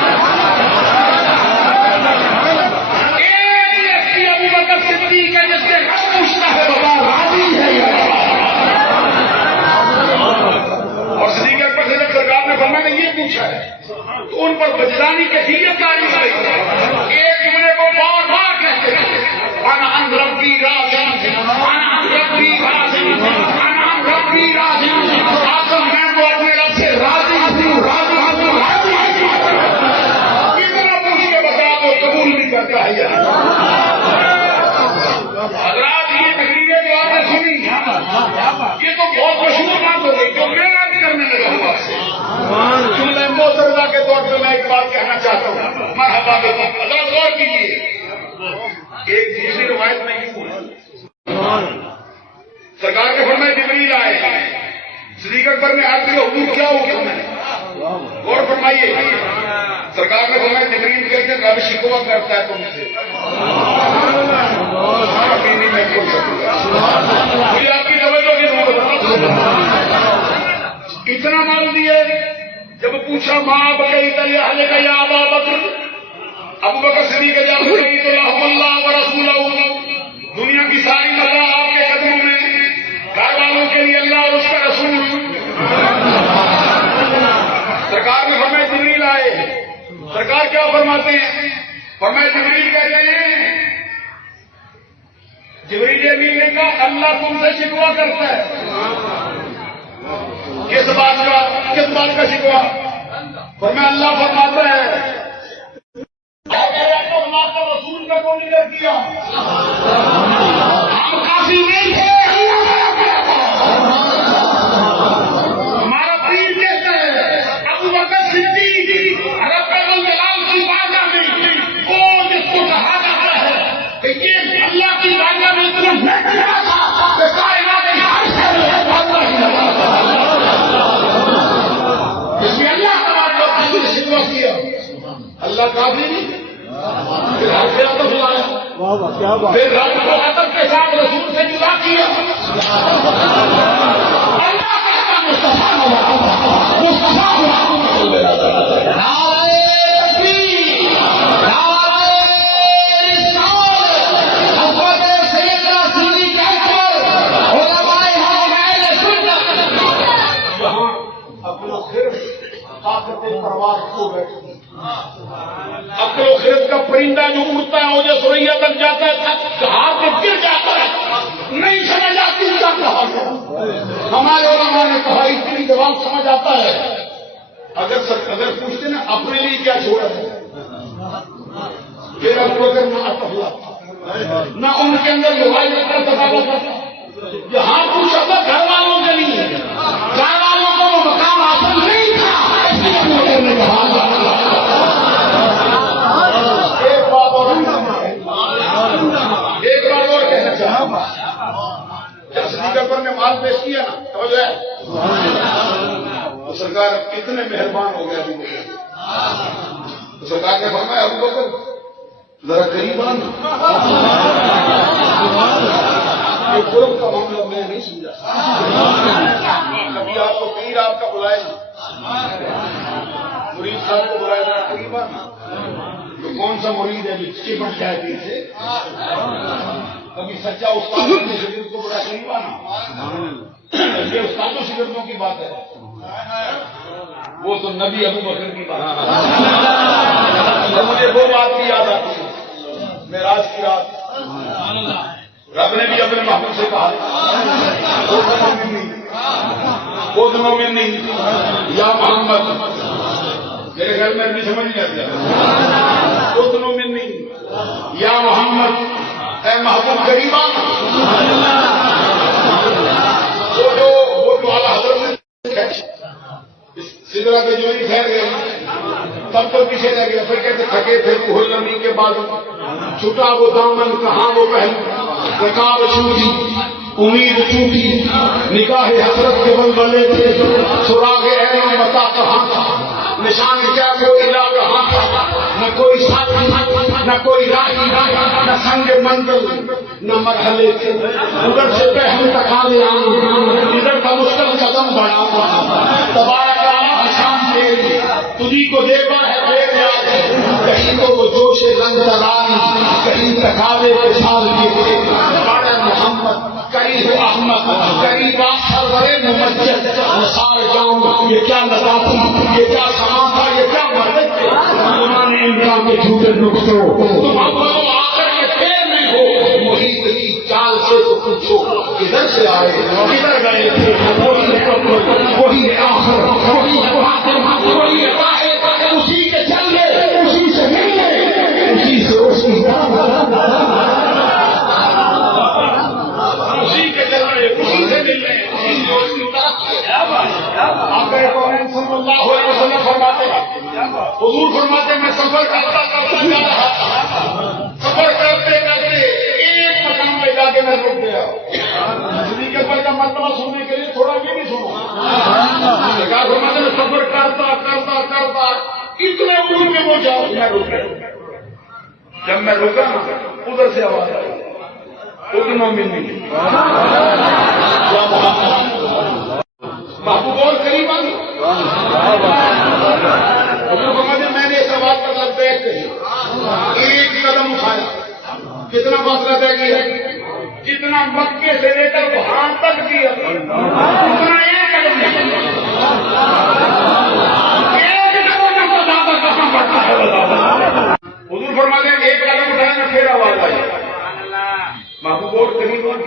اور صدیق اکبر سے جب سرکار نے فرمایا یہ پوچھا ہے تو ان پر وجدانی کیفیت تاری ہوئی ایک جملے کو بار بار کہتے ہیں انا عن ربی راضی انا عن ربی راضی انا عن ربی راضی آخر میں وہ اپنے رب سے راضی ہوں راضی ہوں اتنا پوچھ کے بتا دو قبول نہیں کرتا ہے یار حضرات یہ تقریریں جو آپ نے سنی یہ تو بہت مشہور بات ہو گئی جو میں بھی کرنے لگا ہوں آپ سے جملہ محترمہ کے طور پہ میں ایک بات کہنا چاہتا ہوں مرحبا حضرات غور کیجیے ایک دوسری روایت میں یوں ہے سرکار کے فرمائے جبریل آئے صدیق اکبر نے عرض کیا حضور کیا حکم ہے غور فرمائیے سرکار نے فرمایا جبریل کہتے ہیں رب شکوہ کرتا ہے تم سے نہیں میں کھول سکوں گا مجھے آپ کی توجہ کی ضرورت اتنا مال دیے جب پوچھا ماں بکئی تلیا کا یا ابا بکر ابو بکر صدیق جب کہی تو لہم اللہ و رسول دنیا کی ساری مزہ آپ کے قدموں میں گھر والوں کے لیے اللہ اور اس کا رسول سرکار نے فرمایا جبریل آئے سرکار کیا فرماتے ہیں فرمایا جبریل کہتے ہیں جبریل امین نے کہا اللہ تم سے شکوہ کرتا ہے کس بات کا شکوہ فرمایا اللہ فرماتا ہے رسول کا کون ادھر کیا ہم کافی سے عطف لایا، واہ واہ کیا بات. پھر رب کو عطف کے ساتھ رسول سے جدا کیا. اللہ کہتا مصطفیٰ عقل و خرد کا پرندہ جو اڑتا ہے مجھے سوریا تک جاتا ہے ہاتھ میں گر جاتا ہے، نہیں سمجھ آتی کیا کہا. ہمارے علماء نے کہا اتنی جواب سمجھ آتا ہے. اگر پوچھتے نا اپنے لیے کیا چھوڑا ہے، پھر ابو بکر نہ عطف لاتا نہ ان کے اندر لڑائی کا تقاضا کرتا. یہاں پوچھا تھا گھر والوں کے لیے، گھر والوں کو مقام حاصل نہیں تھا. ایک بات اور کہنا چاہوں گا، جب صدیق اکبر نے مال پیش کیا نا توجہ ہے تو سرکار کتنے مہربان ہو گئے ابو بکر. تو سرکار نے فرمایا ابو بکر ذرا قریب آنا، یہ قرب کا معاملہ میں نہیں سمجھا. کبھی آپ کو پیر آپ کا بلائے نا، مرید صاحب کو بلائے نا قریب آنا، تو کون سا مرید ہے جو چپٹ جائے دل سے. کبھی سچا استاد اپنے شاگرد کو بڑا قریب آنا، یہ استادوں شاگردوں کی بات ہے، وہ تو نبی ابو بکر کی بات ہے. مجھے وہ بات بھی یاد آتی ہے معراج کی رات، رب نے بھی اپنے محبوب سے کہا وہ دنوں میں نہیں یا محمد، میرے گھر میں بھی سمجھ نہیں آتا وہ دنوں میں نہیں یا محمد اے محبوب غریبا. وہ جو اعلیٰ حضرت نے سدرا پہ جو نہیں ٹھہر گئے تب تو پیچھے رہ گیا. پھر کہتے تھکے تھے کوہ نمی کے بعد چھٹا وہ دامن کہاں وہ پہلو رکاب چھوٹی امید ٹوٹی نگاہ حسرت کے بلبلے تھے سراغ عین متا کہاں تھا نشان کیا کوئی علاج کہاں تھا نہ کوئی ساتھی نہ کوئی راہی نہ سنگ منزل نہ مرحلے تھے ادھر سے پہلو تکالے آنے ادھر کا مشکل قدم بڑھا تبارک اللہ شام تیری تجھی کو دیوا ہے کہیں تو وہ جوش رنگ ترانی کہیں تکالے کے سال کے بڑے محمد کہیں ہو احمد کہیں باسرورے ممجد سارے جاؤں یہ کیا لطافت یہ کیا سما تھا یہ کیا مدد تھے انہوں نے امکان کے جھوٹے نقصوں تم اپنوں آخر کے پھر نہیں ہو محیط کی چال سے تو پوچھو کدھر سے آئے کدھر گئے تھے وہی آخر وہی راہے اسی کے چلے اسی سے ملے اسی سے اسی کے چلے اسی سے ملے صلی اللہ علیہ وسلم فرماتے ہیں حضور فرماتے میں سفر کرتا کرتا جا رہا تھا سفر کرتے کرتے ایک مقام پہ جا کے میں رک گیا. صدیق اکبر کا مرتبہ سننے کے لیے تھوڑا یہ بھی سنو. فرماتے میں سفر کرتا کرتا کرتا اتنے دور میں وہ جاؤ میں رک گیا. جب میں رکا ادھر سے آواز آئی اتنوں میں نہیں محبوب اور قریب آئی. میں نے سوال پر لبیک کہی ایک قدم اٹھایا کتنا فاصلہ طے کیا جتنا مکے سے لے کر وہاں تک کیا اتنا ایک قدم کہاں پڑتا ہے حضور فرماتے ہیں ایک قدم اٹھایا نا پھر آواز آئی محبوب اور قریب آئی.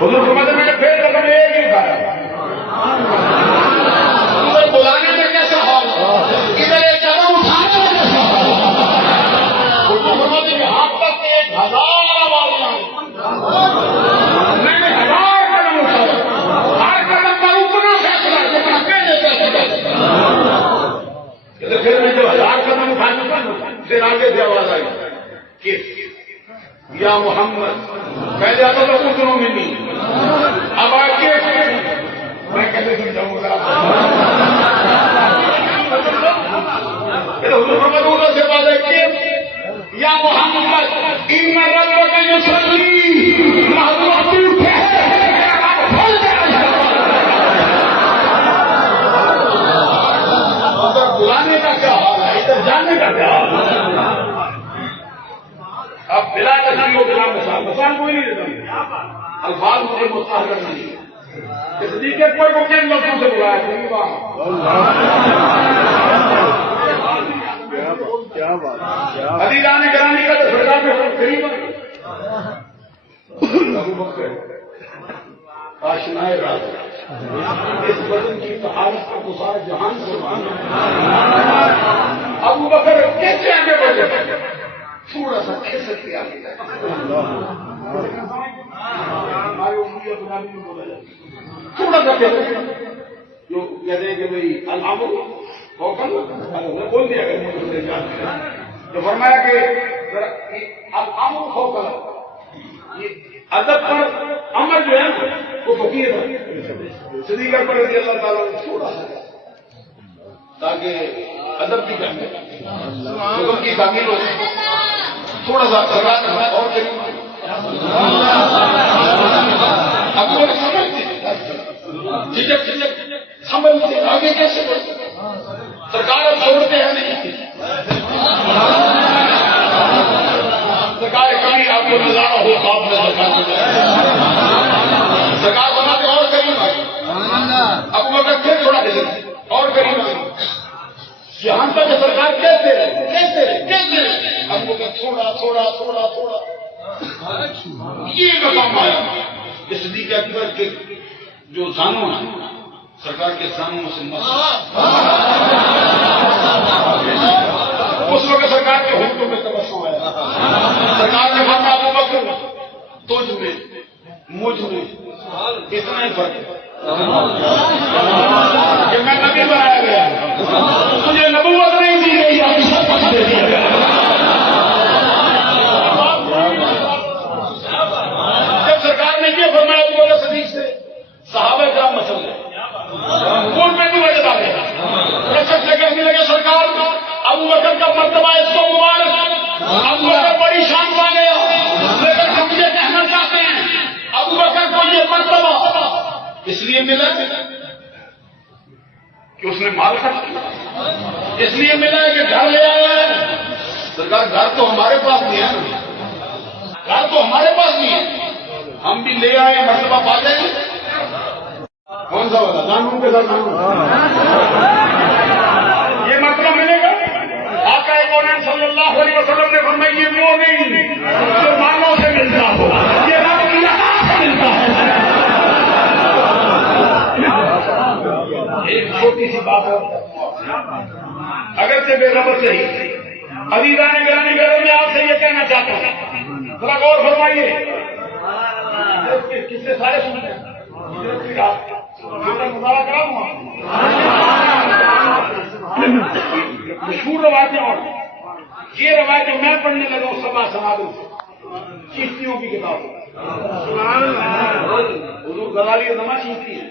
حضور فرماتے ہیں میں نے پھر قدم ایک ہی اٹھایا بلانے میں کیسا حال ادھر ایک قدم اٹھانے میں کیسا حال حضور فرماتے ہیں ہاتھ تک 1000 آواز آئی میں نے 1000 قدم اٹھایا ہر قدم کا اتنا فیصلہ جتنا پہلے پھر میں جو 1000 قدم اٹھا چکا پھر آگے سے آواز آئی کس یا محمد پہلے آتا تو اتنوں میں نہیں اب آگے میں کیسے سمجھاؤں گا حضور محمد ادھر سے بات ہے یا محمد ان ربک یصلی محمد اٹھے ادھر بلانے کا کیا حال ہے، ادھر جانے کا کیا حال ہے؟ اب بلا نبی کو بلا مثال کوئی نہیں دیتا، الفاظ مجھے مستحضر نہیں ہے۔ صدیق اکبر کو کن لفظوں سے بلایا؟ عزیزان گرامی کا تو سرکار میں قریب آشنائے راز اس بدن کی طہارت کا گزار جہان سے ابو بکر کیسے آگے بڑھ جائے؟ تھوڑا سا کھسک کے آگے جائے، ہمارے امید بنانے میں بولا جائے تھوڑا سا جو کہتے ہیں کہ بھائی الامر بول دیا گیا جو فرمایا کہ الامر فوق یہ ادب پر امر جو ہے وہ فقیر ہے۔ صدیق اکبر رضی اللہ تعالیٰ نے تھوڑا سا تاکہ ادب کی حکم کی تعمیل ہو تھوڑا سا سرکار اور اب وہ جھجک سمجھتے آگے کیسے بڑھتے سرکار اب چھوڑتے ہیں نہیں، سرکار کبھی آپ کو نظارہ ہو خواب میں سرکار بنا کے اور قریب آئی، اب وہ پھر تھوڑا دے اور قریب آئی، یہاں تک سرکار کہتے رہے اب وہ تھوڑا یہ مقام آیا کہ صدیق اکبر کے جو زانوں ہیں سرکار کے زانوں سے اس وقت سرکار کے ہونٹوں میں تبسم آیا، سرکار نے فرمایا ابو بکر تجھ میں مجھ میں اتنا ہی فرق ہے کہ میں نبی بنایا گیا، مجھے نبوت نہیں دی گئی، سب کچھ دے دیا گیا۔ جب سرکار نے یہ فرمایا ابو بکر صدیق سے صحابہ کرام مسل گئے، ان میں بھی وجہ آ گیا، رسد سے کہنے لگے سرکار ابو بکر کا مرتبہ اس کو مبارک، ابو بکر بڑی شان پا گیا، لیکن ہم یہ کہنا چاہتے ہیں ابو بکر کو یہ مرتبہ اس لیے ملا کہ اس نے مال خرچ کیا، اس لیے ملا کہ گھر لے آیا ہے۔ سرکار گھر تو ہمارے پاس نہیں ہے، گھر تو ہمارے پاس نہیں ہے، ہم بھی لے آئے مرتبہ پا گئے۔ کون سا والا قانون کے ساتھ یہ مرتبہ ملے گا؟ آقا کونین صلی اللہ علیہ وسلم نے فرمایا یہ وہ نہیں جو مالوں سے ملتا ہو، یہ رب یہاں سے ملتا ہے۔ ایک چھوٹی سی بات ہے، اگر سے بے ربط صحیح عزیزان گرامی میں آپ سے یہ کہنا چاہتا ہوں، تھوڑا غور فرمائیے، کس سے سارے سنتے ہیں مطالعہ کرا ہوں، مشہور روایتیں اور یہ روایتیں میں پڑھنے لگا ہوں سبا سماگم سے، چشتیوں کی کتاب حضور غزالی نما چیزتی ہے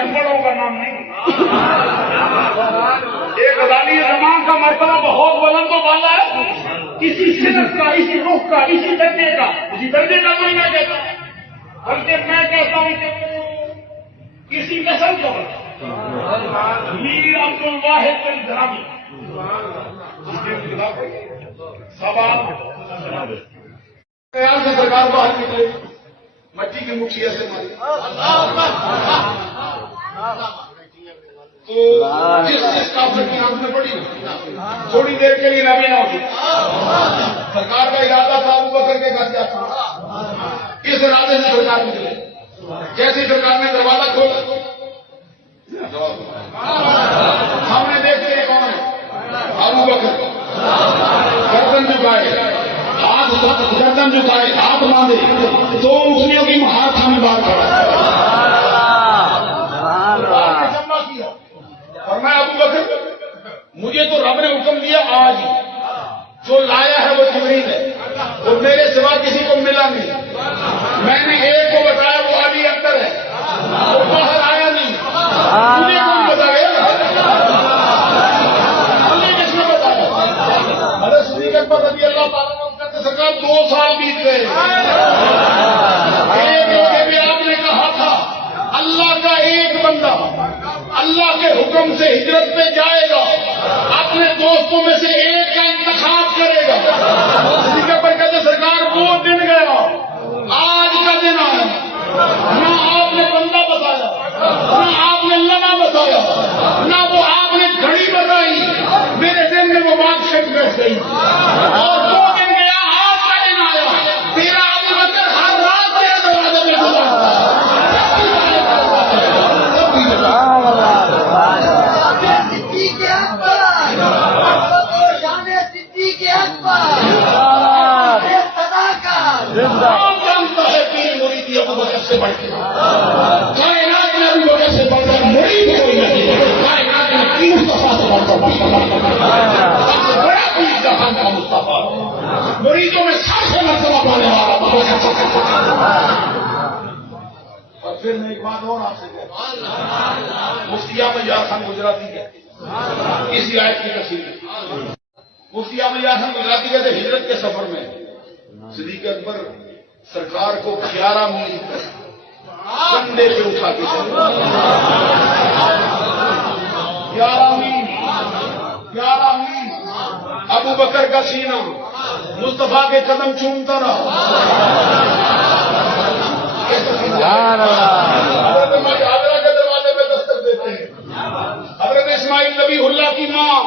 انپڑھوں کا نام نہیں، ایک غزالی زمان کا مرتبہ بہت بلند و بالا ہے، اسی صنف کا، اسی رخ کا، اسی درجے کا کوئی نہ کہتا، بلکہ میں کہتا ہوں کہ کسی نسل کا میر عبد الواحد الجرامی خیال سے سرکار باہر نکلے، مٹی کی مٹھی ایسے ماری تو جس کافر کی آنکھ میں پڑی تھوڑی دیر کے لیے نبی نہ ہوگی، سرکار کا ارادہ تھا ابو بکر کے گھر جاتا، اس ارادے سے سرکار نکلے، جیسے سرکار نے دروازہ کھولا سامنے دیکھتے ہیں کون ہے؟ ابو بکر، گردن جھکائے، گردن جھکائے، ہاتھ باندھے، دو انگلیوں کی ہاتھ ہمیں باہر کھڑا اور میں ابو بکر مجھے تو رب نے حکم دیا آج جو لایا ہے وہ جبریل ہے، وہ میرے سوا کسی کو ملا نہیں، میں نے ایک کو بتایا وہ علی اختر ہے، وہ باہر آیا نہیں، مجھے کون بتا گیا؟ اکبر رضی اللہ تعالیٰ عنہ کہتے سرکار 2 سال بیت گئے. ایک موقع پہ آپ نے کہا تھا اللہ کا ایک بندہ اللہ کے حکم سے ہجرت پہ جائے گا, اپنے دوستوں میں سے ایک کا انتخاب کرے گا. اس پر کہتے سرکار وہ دن گیا, آج کا دن آیا. نہ آپ نے بندہ بتایا, نہ آپ نے لمحہ بتایا, نہ وہ آپ نے گھڑی بتائی. میرے دل میں وہ بات شک بیٹھ گئی. اور 2 دن گیا, آج کا دن آیا. تیرا ابو بکر ہر رات تیرے دروازے میں گزارتا ہے. سے بڑھ کے کائنات میں ابو بکر سے بڑھ کر مرید کوئی نہیں. کائنات میں 3 صفحہ سے بڑھ کر سب سے بڑا پیر جہان کا مصطفیٰ, مریدوں میں سب سے مرتبہ پانے والا. اور پھر میں ایک بات اور آپ سے کہتا, مفتی احمد یار خان گجراتی ہے اسی آیت کی تفسیر. مفتی احمد یار خان گجراتی کہتے ہجرت کے سفر میں صدیق اکبر سرکار کو 11 میل کندھے پہ اٹھا کے چلے. 11 میل ابو بکر کا سینہ مصطفیٰ کے قدم چومتا رہا. حضرت حاضرہ کے دروازے پہ دستک دیتے ہیں. حضرت اسماعیل نبی اللہ کی ماں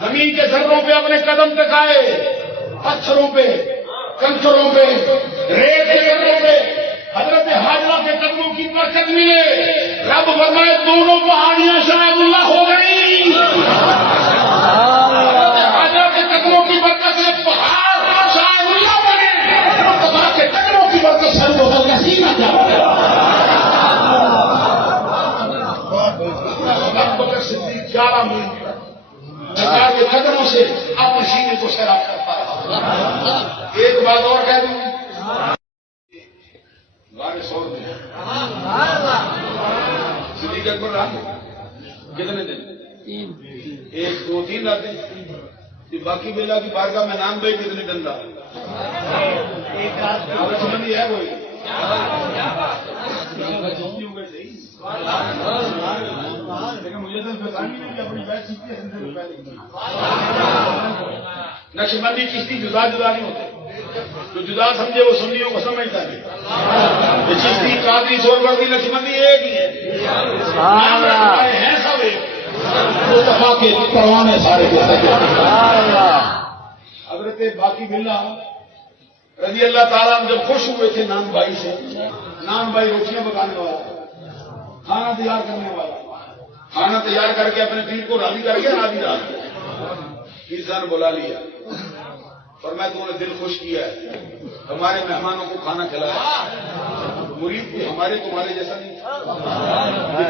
زمین کے ذروں پہ اپنے قدم ٹکائے, پتھروں پہ, کنکروں پہ, ریت کے قدموں پہ حضرت حاجرہ کے قدموں کی برکت ملے. رب فرمائے دونوں پہاڑیاں شاید اللہ ہو گئی. حاجرہ کے قدموں کی برکت سے پہاڑ شاید اللہ بنے. مصطفیٰ کے قدموں کی برکت سے وہ ہوگا سینہ کیا ہوگا. ابو بکر صدیق 11 میل سرکار کے قدموں سے اپنے سینے کو سیراب کرتا رہا. ایک بات اور کہہ دوں, بارے 100 روپئے صدیق اکبر رہا کتنے دن, 1 2 3 راتیں. باقی بیلا کی بارگاہ میں نام بھائی کتنے دن رہا. سمجھ ہے کوئی لیکن مجھے تو اپنی بیٹھ سیکھتی ہے. نقشبندی چشتی جدا جدا نہیں ہوتے. جو جدا سمجھے وہ سنیوں کو سمجھتا ہے. چشتی قادری سہروردی نقشبندی ایک ہی ہے, ہیں سب ایک. مصطفیٰ کے پروانے سارے. حضرت باقی بلّہ رضی اللہ تعالیٰ جب خوش ہوئے تھے نام بھائی سے, نام بھائی روٹیاں پکانے والا, کھانا تیار کرنے والا, کھانا تیار کر کے اپنے پیر کو راضی کر کے آدھی رات پیزا نے بلا لیا اور میں تم نے دل خوش کیا ہے, ہمارے مہمانوں کو کھانا کھلایا. مرید بھی ہمارے تمہارے جیسا نہیں.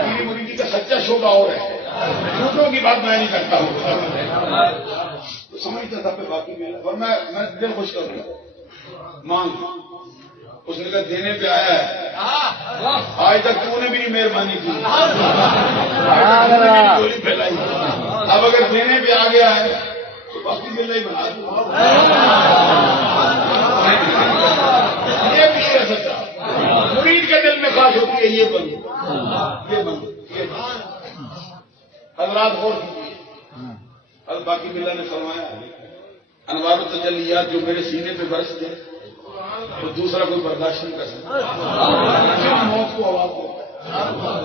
پیری مریدی کا سچا شعبہ اور ہے, جھوٹوں کی بات میں نہیں کرتا ہوں. سمجھتا تھا پہ باقی میں, اور میں دل خوش کروں گا. مانگ, اس نے کہا دینے پہ آیا ہے, آج تک تو نے بھی نہیں مہربانی کی, گولی پھیلائی. اب اگر دینے پہ آ گیا ہے تو باقی بلا ہی بنا دوں. یہ بھی ہے سچا. مرید کے دل میں خاص ہوتی ہے یہ بند, یہ بند, یہ بند. حضرات غور کیجیے. اب باقی بلا نے فرمایا انوار التجلیات جو میرے سینے پہ برستے تو دوسرا کوئی برداشت نہیں کر سکتا. کیوں موت کو آواز دیتا,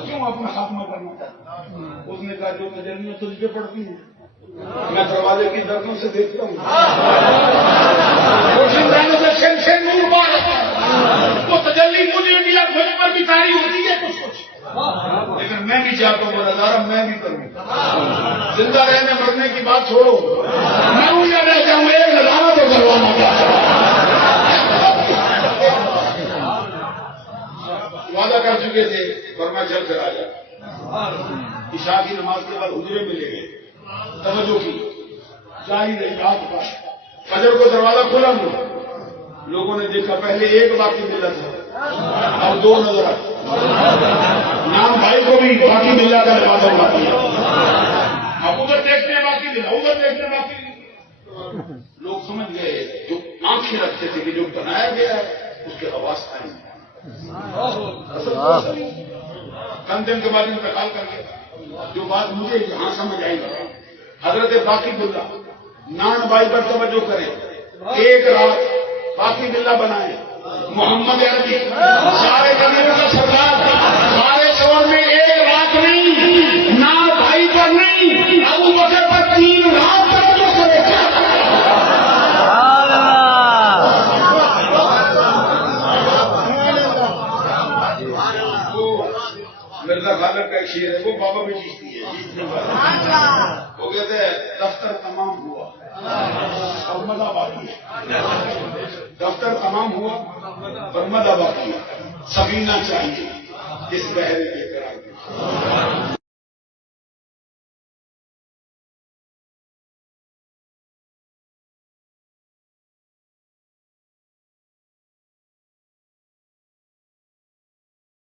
کیوں اپنا خاتمہ کرنا چاہتا. اس نے کہا جو تجلیاں تجھ پہ پڑتی ہیں میں دروازے کی دردوں سے دیکھتا ہوں, روشن رہنے سے چھن چھن نور پا رہتا ہے. وہ تجلی مجھے بھی اب مجھ پر بھی تاری ہوتی ہے کچھ کچھ, لیکن میں بھی چاہتا ہوں وہ نظارہ میں بھی کروں. زندہ رہنے مرنے کی بات چھوڑو, میں یا رہ جاؤں ایک نظارہ تو کروانا چاہتا ہوں. وعدہ کر چکے تھے فرما چل کر آ جا. عشاء کی نماز کے بعد حجرے میں لے گئے, توجہ کی جاری رہی رات کا. فجر کو دروازہ کھولا لوگوں نے دیکھا پہلے ایک باقی ملا تھا اور 2 نظر آئے. نام بھائی کو بھی باقی ملا کر دروازہ اٹھا دیا. اب ادھر دیکھتے ہیں باقی ملا, ادھر دیکھتے ہیں باقی. لوگ سمجھ گئے جو آنکھیں رکھتے تھے کہ جو بنایا گیا ہے اس کے حواس آئیں گے. دن کے بعد انتقال کر گیا. جو بات مجھے یہاں سمجھ آئی حضرت باقی بلّہ نان بائی پر توجہ کریں. ایک رات باقی بلّہ بنائے محمد عربی سارے کرنے کا سردار سارے شور میں ایک رات نہیں نان بھائی پر نہیں ابو بکر پر 3 رات تک جو کرے. مرزا غالب کا ایک شعر ہے وہ بابا بھی جیتتی ہے. وہ کہتے ہیں دفتر تمام ہوا برمدہ باقی ہے. دفتر تمام ہوا برمدہ باقی ہے. سبینہ چاہیے اس بہرے